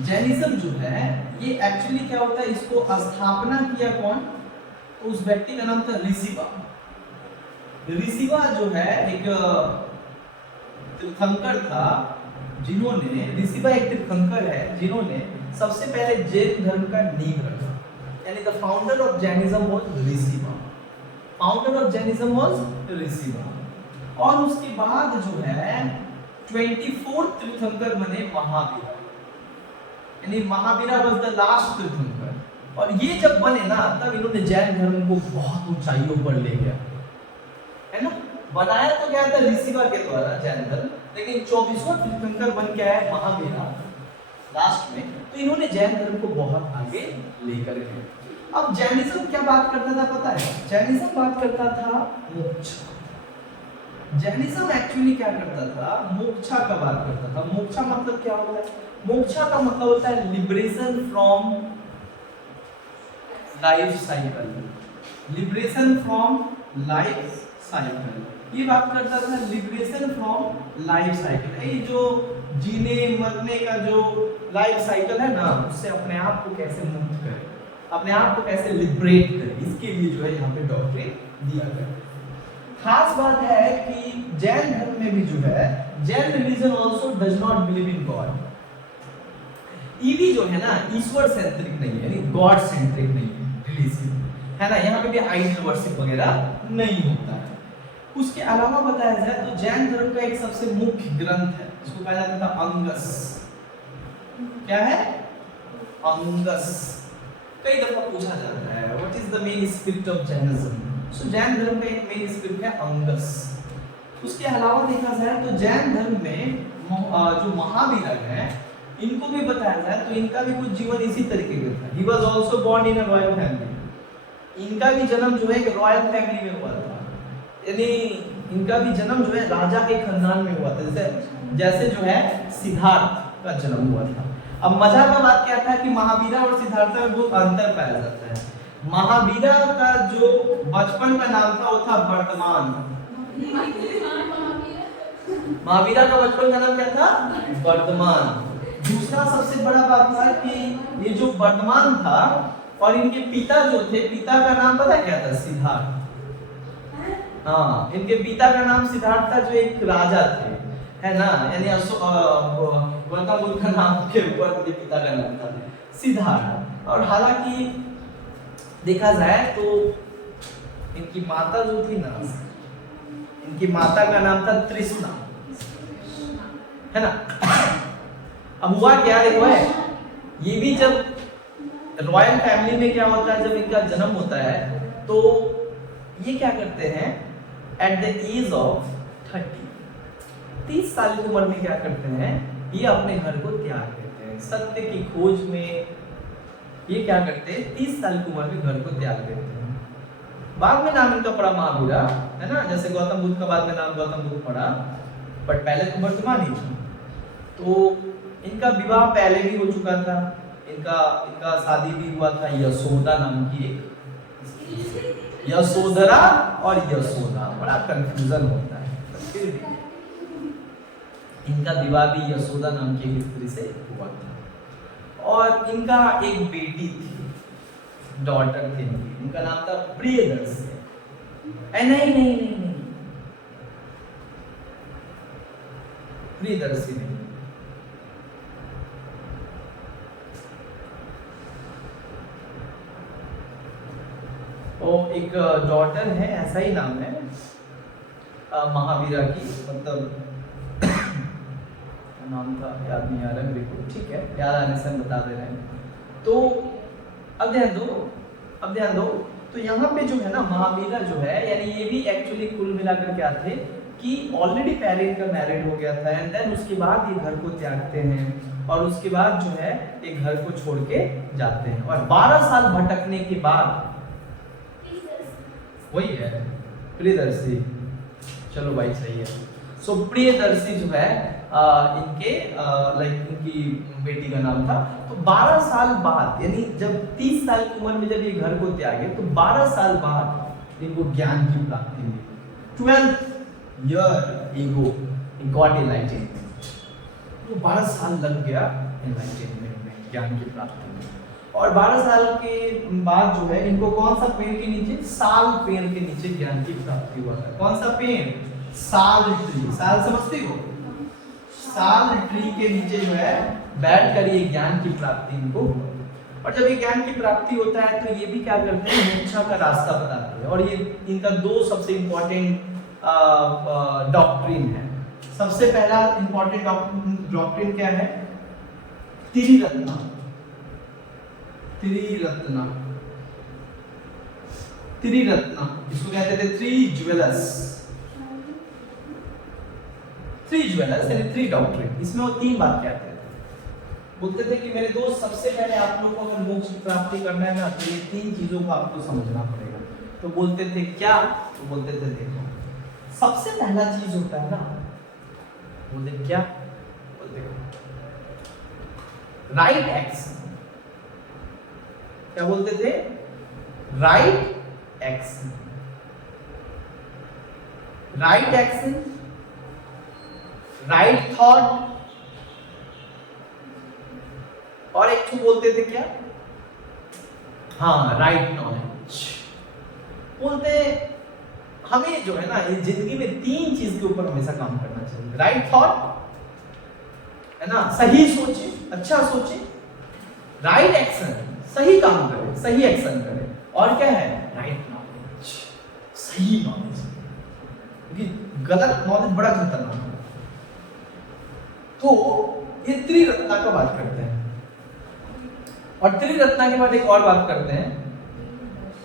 जैनिज्म जो है ये एक्चुअली क्या होता है, इसको स्थापना किया कौन? तो उस व्यक्ति का नाम था ऋषिवा। ऋषिवा जो है एक तीर्थंकर था, जिन्होंने, ऋषिवा एक तीर्थंकर है जिन्होंने सबसे पहले जैन धर्म का नींव रखा, यानी the founder of Jainism was Rishabha. Founder of Jainism was Rishabha. और उसके बाद जो है 24 तीर्थंकर बने महावीरा, यानी महावीरा वाज द लास्ट तीर्थंकर। और ये जब बने ना, तब इन्होंने जैन धर्म को बहुत ऊंचाइयों पर ले गया, है ना। बनाया तो क्या था ऋषिवा के द्वारा जैन धर्म, लेकिन 24वां तीर्थंकर बन के आया महावीरा लास्ट में, तो इन्होंने जैन धर्म को बहुत आगे लेकर गए। अब जैनिज्म क्या बात करता था पता है? जैनिज्म बात करता था मोक्षा। जैनिज्म एक्चुअली क्या करता था? मोक्षा का बात करता था। मोक्षा मतलब क्या होता है? मोक्षा का मतलब होता है liberation from life cycle. Liberation from life cycle, ये बात करता था लिबरेशन फ्रॉम लाइफ साइकिल। ये जो जीने मरने का जो लाइफ साइकिल है ना, उससे अपने आप को कैसे मुक्त करें, अपने आप को कैसे लिबरेट करें, इसके लिए जो है यहाँ पे डॉक्ट्रिन दिया गया है। खास बात है कि जैन धर्म में भी जो है, Jain religion also does not believe in God. ये भी जो है ना ईश्वर सेंट्रिक नहीं है, यानी गॉड सेंट्रिक नहीं है रिलीजन, है ना। यहाँ पे भी आइडल वर्शिप वगैरह नहीं होता है। उसके अलावा बताया जाए तो जैन धर्म का एक सबसे मुख्य ग्रंथ है, इसको कहा जाता था अंगस। क्या है? अंगस। कई दफा पूछा जाता है, what is the main spirit of Jainism? So Jain धर्म का एक मेन स्पिरिट है अंगस। उसके अलावा देखा जाए तो जैन धर्म में जो महावीर हैं इनको भी बताया जाए तो इनका भी कुछ जीवन इसी तरीके का था। He was also born in a royal family. इनका भी जन्म जो है एक रॉयल फैमिली में हुआ था, यानी इनका भी जन्म जो है राजा के खानदान में हुआ था, जैसे जो है सिद्धार्थ का जन्म हुआ था। अब मजा का बात क्या था कि महावीरा और सिद्धार्थ में बहुत अंतर पाया जाता है। महावीरा का जो बचपन का नाम था वो था वर्तमान। महावीरा का बचपन का नाम क्या था? वर्तमान। दूसरा सबसे बड़ा बात था कि ये जो वर्तमान था और इनके पिता जो थे, पिता का नाम पता क्या था? सिद्धार्थ। हाँ, इनके पिता का नाम सिद्धार्थ था जो एक राजा थे, है ना, यानी गौतम बुद्ध का नाम के ऊपर उनके पिता का नाम था सिद्धार्थ। और हालांकि देखा जाए तो इनकी माता जो थी ना, इनकी माता का नाम था तृष्णा, है ना। अब हुआ क्या है, ये भी जब रॉयल फैमिली में क्या होता है, जब इनका जन्म होता है तो ये क्या करते हैं, एट द एज ऑफ 30 साल की उम्र में क्या करते हैं, ये अपने घर को त्याग देते हैं। सत्य की खोज में ये क्या करते हैं, 30 साल की उम्र में घर को त्याग देते हैं। बाद में नाम इनका पड़ा महावीरा, है ना, जैसे गौतम बुद्ध का बाद में नाम गौतम बुद्ध पड़ा, बट पहले तो वर्तमान ही था। तो इनका विवाह पहले भी हो चुका था, इनका शादी भी हुआ था यशोदा नाम की एक, यशोधरा और यशोदा, बड़ा कंफ्यूजन होता है, फिर भी इनका विवाह भी यशोदा नाम की स्त्री से हुआ था। और इनका एक बेटी थी, डॉटर थी इनकी, इनका नाम था प्रियदर्शी। नहीं, प्रियदर्शी नहीं, एक डॉटर है, ऐसा ही नाम है महावीरा की, मतलब नाम था याद नहीं आ रहा मेरे को, ठीक है, याद आने से हम बता दे रहे हैं। तो अब ध्यान दो, तो यहाँ पे जो है ना महावीरा जो है, यानी ये भी एक्चुअली कुल मिलाकर क्या थे कि ऑलरेडी पहले इनका मैरिड हो गया था, एंड देन उसके बाद ये घर को त्यागते हैं और उसके बाद जो है एक घर को छोड़ के जाते हैं। और 12 साल भटकने के बाद, वही है प्रियदर्शी, चलो भाई सही है। सो प्रियदर्शी जो है इनके इनकी बेटी का नाम था। तो 12 साल बाद, यानी जब 30 साल की उम्र में जब ये घर को त्यागे तो 12 साल बाद इनको ज्ञान की प्राप्ति हुई। 12th year ego got enlightenment। तो 12 साल लग गया एनलाइटनमेंट में, ज्ञान की प्राप्ति में। और 12 साल के बाद जो है इनको कौन सा पेड़ के नीचे, साल पेड़ के नीचे ज्ञान की प्राप्ति हुआ था। कौन सा पेड़? साल ट्री। साल समझते हो? साल ट्री के नीचे जो है बैठ कर ये ज्ञान की प्राप्ति इनको। और जब ये ज्ञान की प्राप्ति होता है तो ये भी क्या करते हैं, मोक्ष का रास्ता बताते हैं। और ये इनका 2 सबसे इंपॉर्टेंट डॉक्ट्रिन है। सबसे पहला इंपॉर्टेंट डॉक्ट्रिन क्या है? त्रिरत्न। इसको कहते थे थ्री ज्वेलर्स यानी 3 डॉक्ट्रिन। इसमें वो 3 बात कहते थे। बोलते थे कि मेरे दोस्त, सबसे पहले आप लोग को अगर मोक्ष की प्राप्ति करना है ना तो ये 3 चीजों को आपको समझना पड़ेगा। तो बोलते थे क्या? तो बोलते थे देखो, सबसे पहला चीज होता है ना, बोलते क्या? बोलते राइट एक्शन। क्या बोलते थे? Right action. राइट थॉट, और एक तो बोलते थे क्या? हाँ, राइट नॉलेज। बोलते हमें जो है ना इस जिंदगी में 3 चीज के ऊपर हमेशा काम करना चाहिए। राइट थॉट, है ना, सही सोचे, अच्छा सोचे। राइट एक्शन, सही काम करे, सही एक्शन करे। और क्या है? राइट नॉलेज, सही नॉलेज। क्योंकि गलत नॉलेज बड़ा खतरनाक है। तो ये त्रिरत्ना का बात करते हैं। और त्रिरत्ना के बाद एक और बात करते हैं,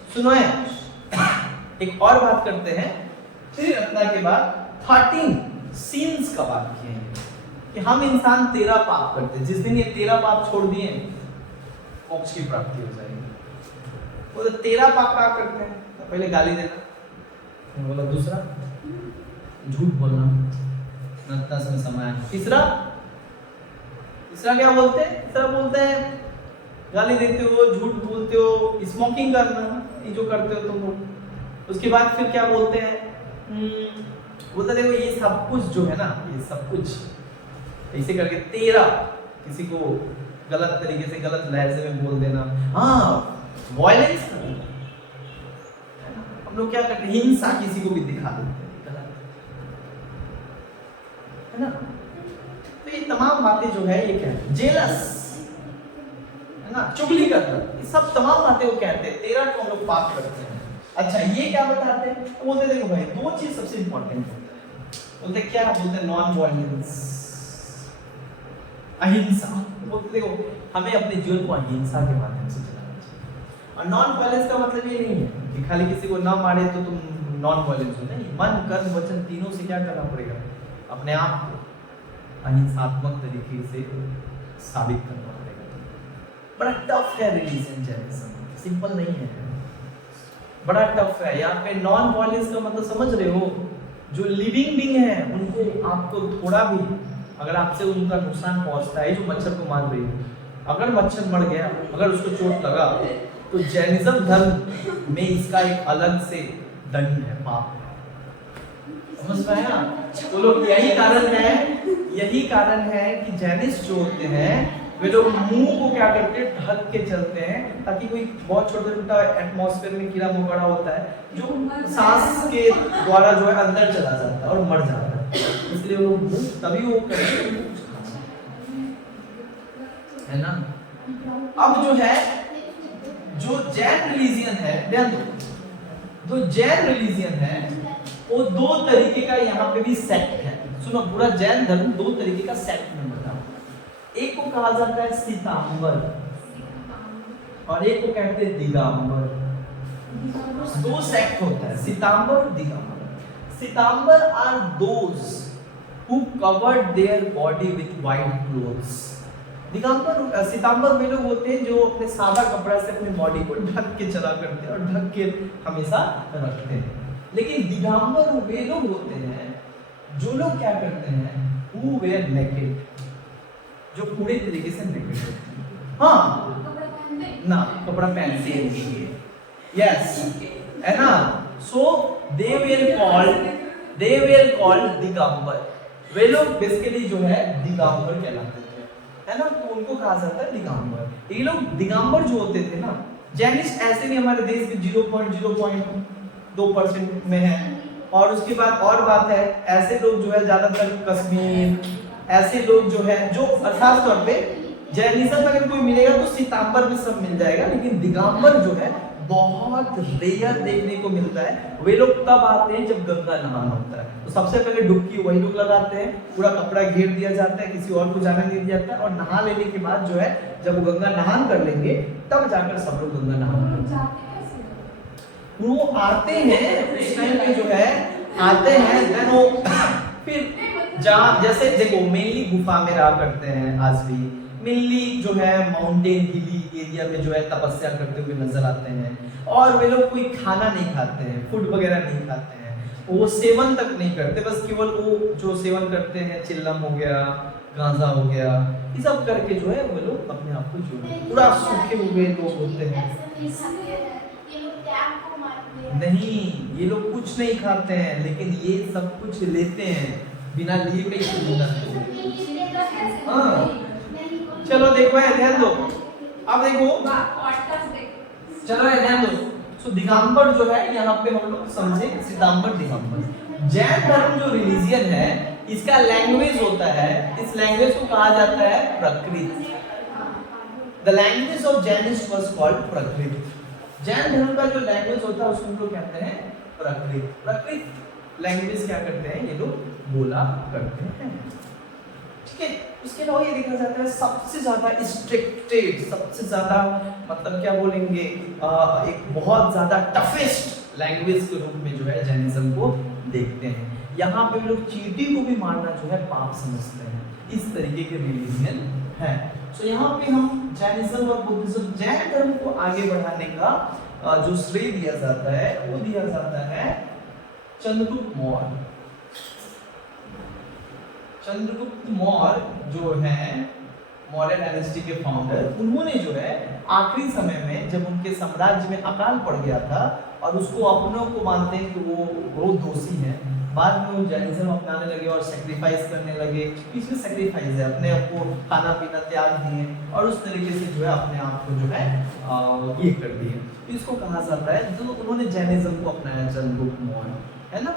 सुनो है, एक और बात करते हैं त्रिरत्ना के बाद 13 सीन्स का बात किए हैं कि हम इंसान 13 पाप करते हैं। जिस दिन ये 13 पाप छोड़ दिए मोक्ष की प्राप्ति हो जाएगी। वो तो 13 पाप क्या करते हैं? तो पहले गाली देना, बोला दूसरा झूठ बोलना, नतस में समाया। तीसरा क्या बोलते हैं? तीसरा बोलते हैं गाली देते हो, झूठ बोलते हो, स्मोकिंग करना, ये जो करते हो तुम लोग। उसके बाद फिर क्या बोलते हैं? बोलते देखो ये सब कुछ जो है ना, ये सब कुछ ऐसे करके 13 किसी को गलत तरीके से, गलत लहजे में बोल देना। हाँ, वायलेंस हम लोग क्या करते हैं? हिंसा किसी को भी दिखा देते हैं, गलत है ना। तो ये तमाम बातें जो है ये क्या है? जेलस है ना, चुगली करना, ये सब तमाम बातें वो कहते हैं 13 को हम लोग पाप करते हैं। अच्छा, ये क्या बताते हैं? बोलते देखो भाई, दो चीज सबसे इंपॉर्टेंट होता है। बोलते क्या? बोलते नॉन वायलेंस, अहिंसा। बोलते देखो हमें अपने जीवन को अहिंसा के माध्यम से चलाना चाहिए। और नॉन वायलेंस का मतलब ये नहीं है कि खाली किसी को ना मारे तो तुम नॉन वायलेंस हो। नहीं, मन कर्म वचन तीनों से क्या करना पड़ेगा? अपने आप को अहिंसात्मक तरीके से साबित करना पड़ेगा। बड़ा टफ है रिलीजन जैनिज्म, सिंपल नहीं है, बड़ा टफ है। यहाँ पे नॉन वायलेंस का मतलब समझ रहे हो? जो लिविंग बीइंग है उनको आपको थोड़ा भी अगर आपसे उनका नुकसान पहुंचता है, जो मच्छर को मार रही है, अगर मच्छर मर गया, अगर उसको चोट लगा, तो जैनिज्म धर्म में इसका एक अलग से दंड है, पाप। समझ पाया? तो लोग यही कारण है कि जैनिस्ट जो होते हैं वे लोग मुंह को क्या करते हैं? ढक के चलते हैं, ताकि कोई बहुत छोटा छोटा एटमॉस्फेयर में कीड़ा मकोड़ा होता है जो सांस के द्वारा जो है अंदर चला जाता है और मर जाता है। इसलिए वो तभी वो करते है ना। अब जो है, जो जैन रिलीजियन है, ध्यान दो, जो जैन रिलीजियन है वो दो तरीके का यहाँ पे भी सेक्ट है। सुनो, पूरा जैन धर्म दो तरीके का सेक्ट में बता। एक को कहा जाता है सीतांबर और एक को कहते हैं दिगंबर। दो सेक्ट होता है, सीतांबर और Digambar. Shvetambar are those who covered their body with white clothes. Digambar, Shvetambar वे लोग होते हैं जो अपने सादा कपड़ा से अपने बॉडी को ढक के चला करते हैं और ढक के हमेशा रखते हैं। लेकिन दिगंबर वे लोग होते हैं जो लोग क्या करते हैं? who wear naked, जो पूरे तरीके से नेकेड होते हैं। हाँ ना, कपड़ा पहनते हैं, यस, है ना। सो they were called दिगंबर। वे लोग बेसिकली जो है दिगंबर कहलाते थे, है ना। तो उनको कहा जाता है दिगंबर। ये लोग दिगंबर जो होते थे ना, जैनिस्ट ऐसे भी हमारे देश में 0.02% में है। और उसके बाद और बात है, ऐसे लोग जो है ज्यादातर कश्मीर, ऐसे लोग जो है जो खास तौर पे जैनिज्म अगर कोई मिलेगा तो सीतांबर में सब मिल जाएगा, लेकिन दिगंबर जो है बहुत रेयर देखने को मिलता है। वे लोग तब आते हैं जब गंगा नहाना होता है, तो सबसे पहले डुबकी वही लोग लगाते हैं, पूरा कपड़ा घेर दिया जाता है, किसी और को जाने नहीं दिया जाता है। और नहा लेने के बाद जो है, जब वो गंगा नहान कर लेंगे तब जाकर सब लोग गंगा नहान वो आते हैं। उस टाइम पे जो है आते हैं, देन वो फिर जहाँ जैसे देखो मेनली गुफा में रहा करते हैं आज भी, मेनली जो है माउंटेन हिली एरिया में जो है तपस्या करते हुए नजर आते हैं। और वे लोग कोई खाना नहीं खाते हैं, फूड वगैरह नहीं खाते हैं, वो सेवन तक नहीं करते, बस केवल वो जो सेवन करते हैं चिल्लम हो गया, गांजा हो गया, ये सब करके जो है वो लोग अपने आप को जो पूरा सूखे हुए लोग होते हैं। नहीं, ये लोग कुछ नहीं खाते हैं, लेकिन ये सब कुछ लेते हैं बिना लिए पे चलो देखो है, ध्यान दो। अब देखो, चलो है ध्यान दो। सो दिगंबर जो है यहाँ पे हम लोग समझे सीतांबर दिगंबर। जैन धर्म जो रिलीजियन है इसका लैंग्वेज होता है, इस लैंग्वेज को कहा जाता है Prakrit. The language of Jainist was called Prakrit. Jain धर्म का जो लैंग्वेज होता है उसको हम लोग कहते हैं प्रकृत। प्रकृत लैंग्वेज क्या करते हैं ये लोग बोला करते हैं, ठीक है। उसके अलावा ये देखा जाता है सबसे ज्यादा स्ट्रिक्टेड, सबसे ज्यादा मतलब क्या बोलेंगे, एक बहुत ज्यादा टफेस्ट लैंग्वेज के रूप में जो है जैनिज्म को देखते हैं। यहाँ पे लोग चींटी को भी मारना जो है पाप समझते हैं, इस तरीके के रिलीजियन है। सो यहाँ पे हम जैनिज्म और बुद्धिज्म, जैन धर्म को आगे बढ़ाने का जो श्रेय दिया जाता है वो दिया जाता है चंद्रगुप्त मौर्य। चंद्रगुप्त मौर्य जो है मौर्य डायनेस्टी के फाउंडर, उन्होंने जो है आखिरी समय में जब उनके साम्राज्य में अकाल पड़ गया था और उसको अपनों को मानते हैं कि वो बहुत दोषी हैं, बाद में वो जैनिज्म अपनाने लगे और सेक्रीफाइस करने लगे। इसमें सेक्रीफाइस है, अपने आप को खाना पीना त्याग दिए और उस तरीके से जो है अपने आप को जो है ये कर दिए। इसको कहा जाता है, जो उन्होंने जैनिज्म को अपनाया चंद्रगुप्त मौर्य, है ना।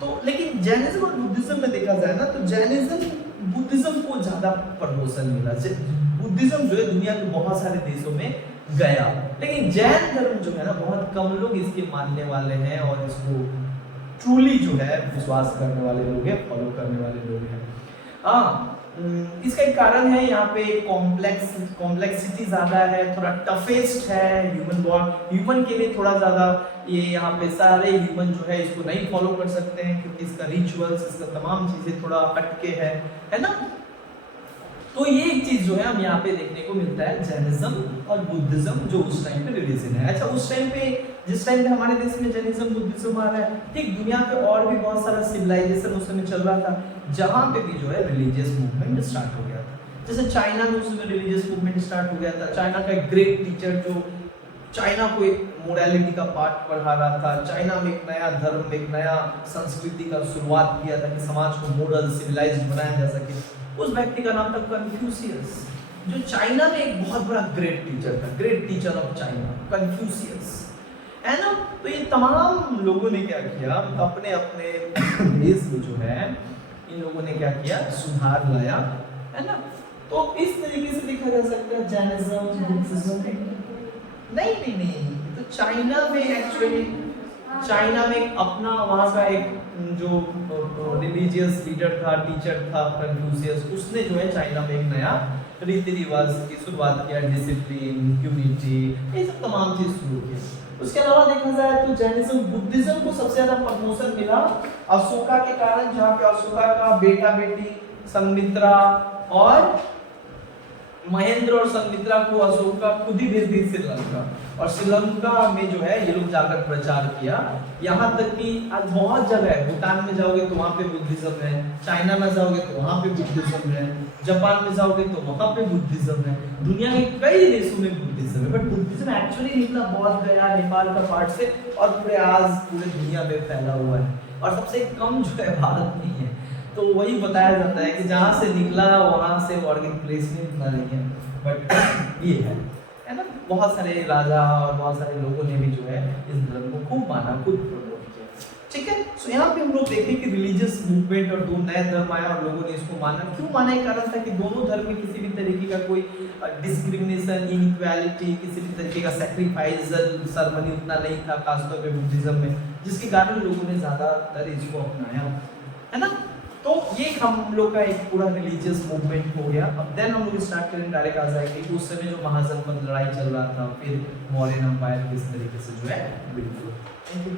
तो लेकिन जैनिज्म और बुद्धिज्म में देखा जाए ना, तो जैनिज्म बुद्धिज्म को ज्यादा प्रमोशन मिला। बुद्धिज्म जो है दुनिया के बहुत सारे देशों में गया, लेकिन जैन धर्म जो है ना बहुत कम लोग इसके मानने वाले हैं और इसको ट्रूली जो है विश्वास करने वाले लोग हैं, फॉलो करने वाले लोग हैं। इसका एक कारण है यहाँ पे कॉम्प्लेक्सिटी ज्यादा है, थोड़ा टफेस्ट है ह्यूमन के लिए थोड़ा ज्यादा, ये यहाँ पे सारे ह्यूमन जो है इसको नहीं फॉलो कर सकते हैं क्योंकि इसका रिचुअल्स, इसका तमाम चीजें थोड़ा हटके है ना। तो ये एक चीज जो है हम यहाँ पे देखने को मिलता है जैनिज्म और बुद्धिज्म जो उस टाइम पे रिलीजन है। अच्छा, उस टाइम पे जिस टाइम पे हमारे देश में जैनिज्म बुद्धिज्म आ रहा है, ठीक दुनिया पे और भी बहुत सारा सिविलाइजेशन उस समय चल रहा था जहाँ पे भी जो है रिलीजियस मूवमेंट स्टार्ट हो गया था। जैसे चाइना में उस समय रिलीजियस मूवमेंट स्टार्ट हो गया था। चाइना का एक ग्रेट टीचर जो चाइना को एक मोरालिटी का पाठ पढ़ा रहा था, चाइना में एक नया धर्म, एक नया संस्कृति का शुरुआत किया था कि समाज को मोरल सिविलाइज्ड बनाया जा सके। उस व्यक्ति का नाम था कन्फ्यूशियस, जो चाइना में एक बहुत बड़ा ग्रेट टीचर था, great teacher of China Confucius, है ना। तो ये तमाम लोगों ने क्या किया, अपने अपने देश में जो है इन लोगों ने क्या किया, सुधार लाया, है ना। तो इस तरीके से देखा जा सकता है जैनिज्म बुद्धिज्म नहीं, तो चाइना में एक्चुअली चाइना में अपना वहाँ का एक जो रिलीजियस लीडर था, टीचर था कन्फ्यूशियस, उसने जो है चाइना में एक नया रीति रिवाज की शुरुआत किया, डिसिप्लिन, यूनिटी, ये सब तमाम चीज शुरू की। उसके अलावा देखा जाए तो जैनिज्म बुद्धिज्म को सबसे ज्यादा प्रमोशन मिला अशोका के कारण, जहाँ पे अशोका का बेटा बेटी संमित्रा और महेंद्र और संमित्रा को अशोका खुद ही भेज दी श्रीलंका, और श्रीलंका में जो है ये लोग जाकर प्रचार किया। यहाँ तक कि आज बहुत जगह है, भूटान में जाओगे तो वहाँ पे बुद्धिज्म है, चाइना में जाओगे तो वहाँ पे बुद्धिज्म है, जापान में जाओगे तो वहाँ पे बुद्धिज्म है, दुनिया के कई देशों में बुद्धिज्म है। बट बुद्धिज्म एक्चुअली निकला बौद्ध गया नेपाल का पार्ट से और पूरे दुनिया में फैला हुआ है, और सबसे कम जो है भारत में है। तो वही बताया जाता है कि जहाँ से निकला वहाँ से ऑर्गेनिक प्लेसमेंट इतना नहीं है, बट ये है ना। बहुत सारे राजा और बहुत सारे लोगों ने भी जो है इस धर्म को खूब माना, खूब प्रमोट किया, ठीक है। सो यहाँ पे हम लोग देखें कि रिलीजियस मूवमेंट और दो नए धर्म आया और लोगों ने इसको माना। क्यों माना? एक कारण था कि दोनों धर्म में किसी भी तरीके का कोई डिस्क्रिमिनेशन, इनइक्वालिटी, किसी भी तरीके का सैक्रिफाइसल सेरेमनी उतना नहीं था, खासतौर पे बुद्धिज्म में, जिसके कारण लोगों ने ज्यादातर इसको अपनाया, है ना। तो ये हम लोग का एक पूरा रिलीजियस मूवमेंट हो गया। अब देन हम लोग स्टार्ट करें डायरेक्ट आ जाएंगे कि उस समय जो महाजनपद लड़ाई चल रहा था, फिर मौर्य एम्पायर किस तरीके से जो है बिल्कुल। Thank you.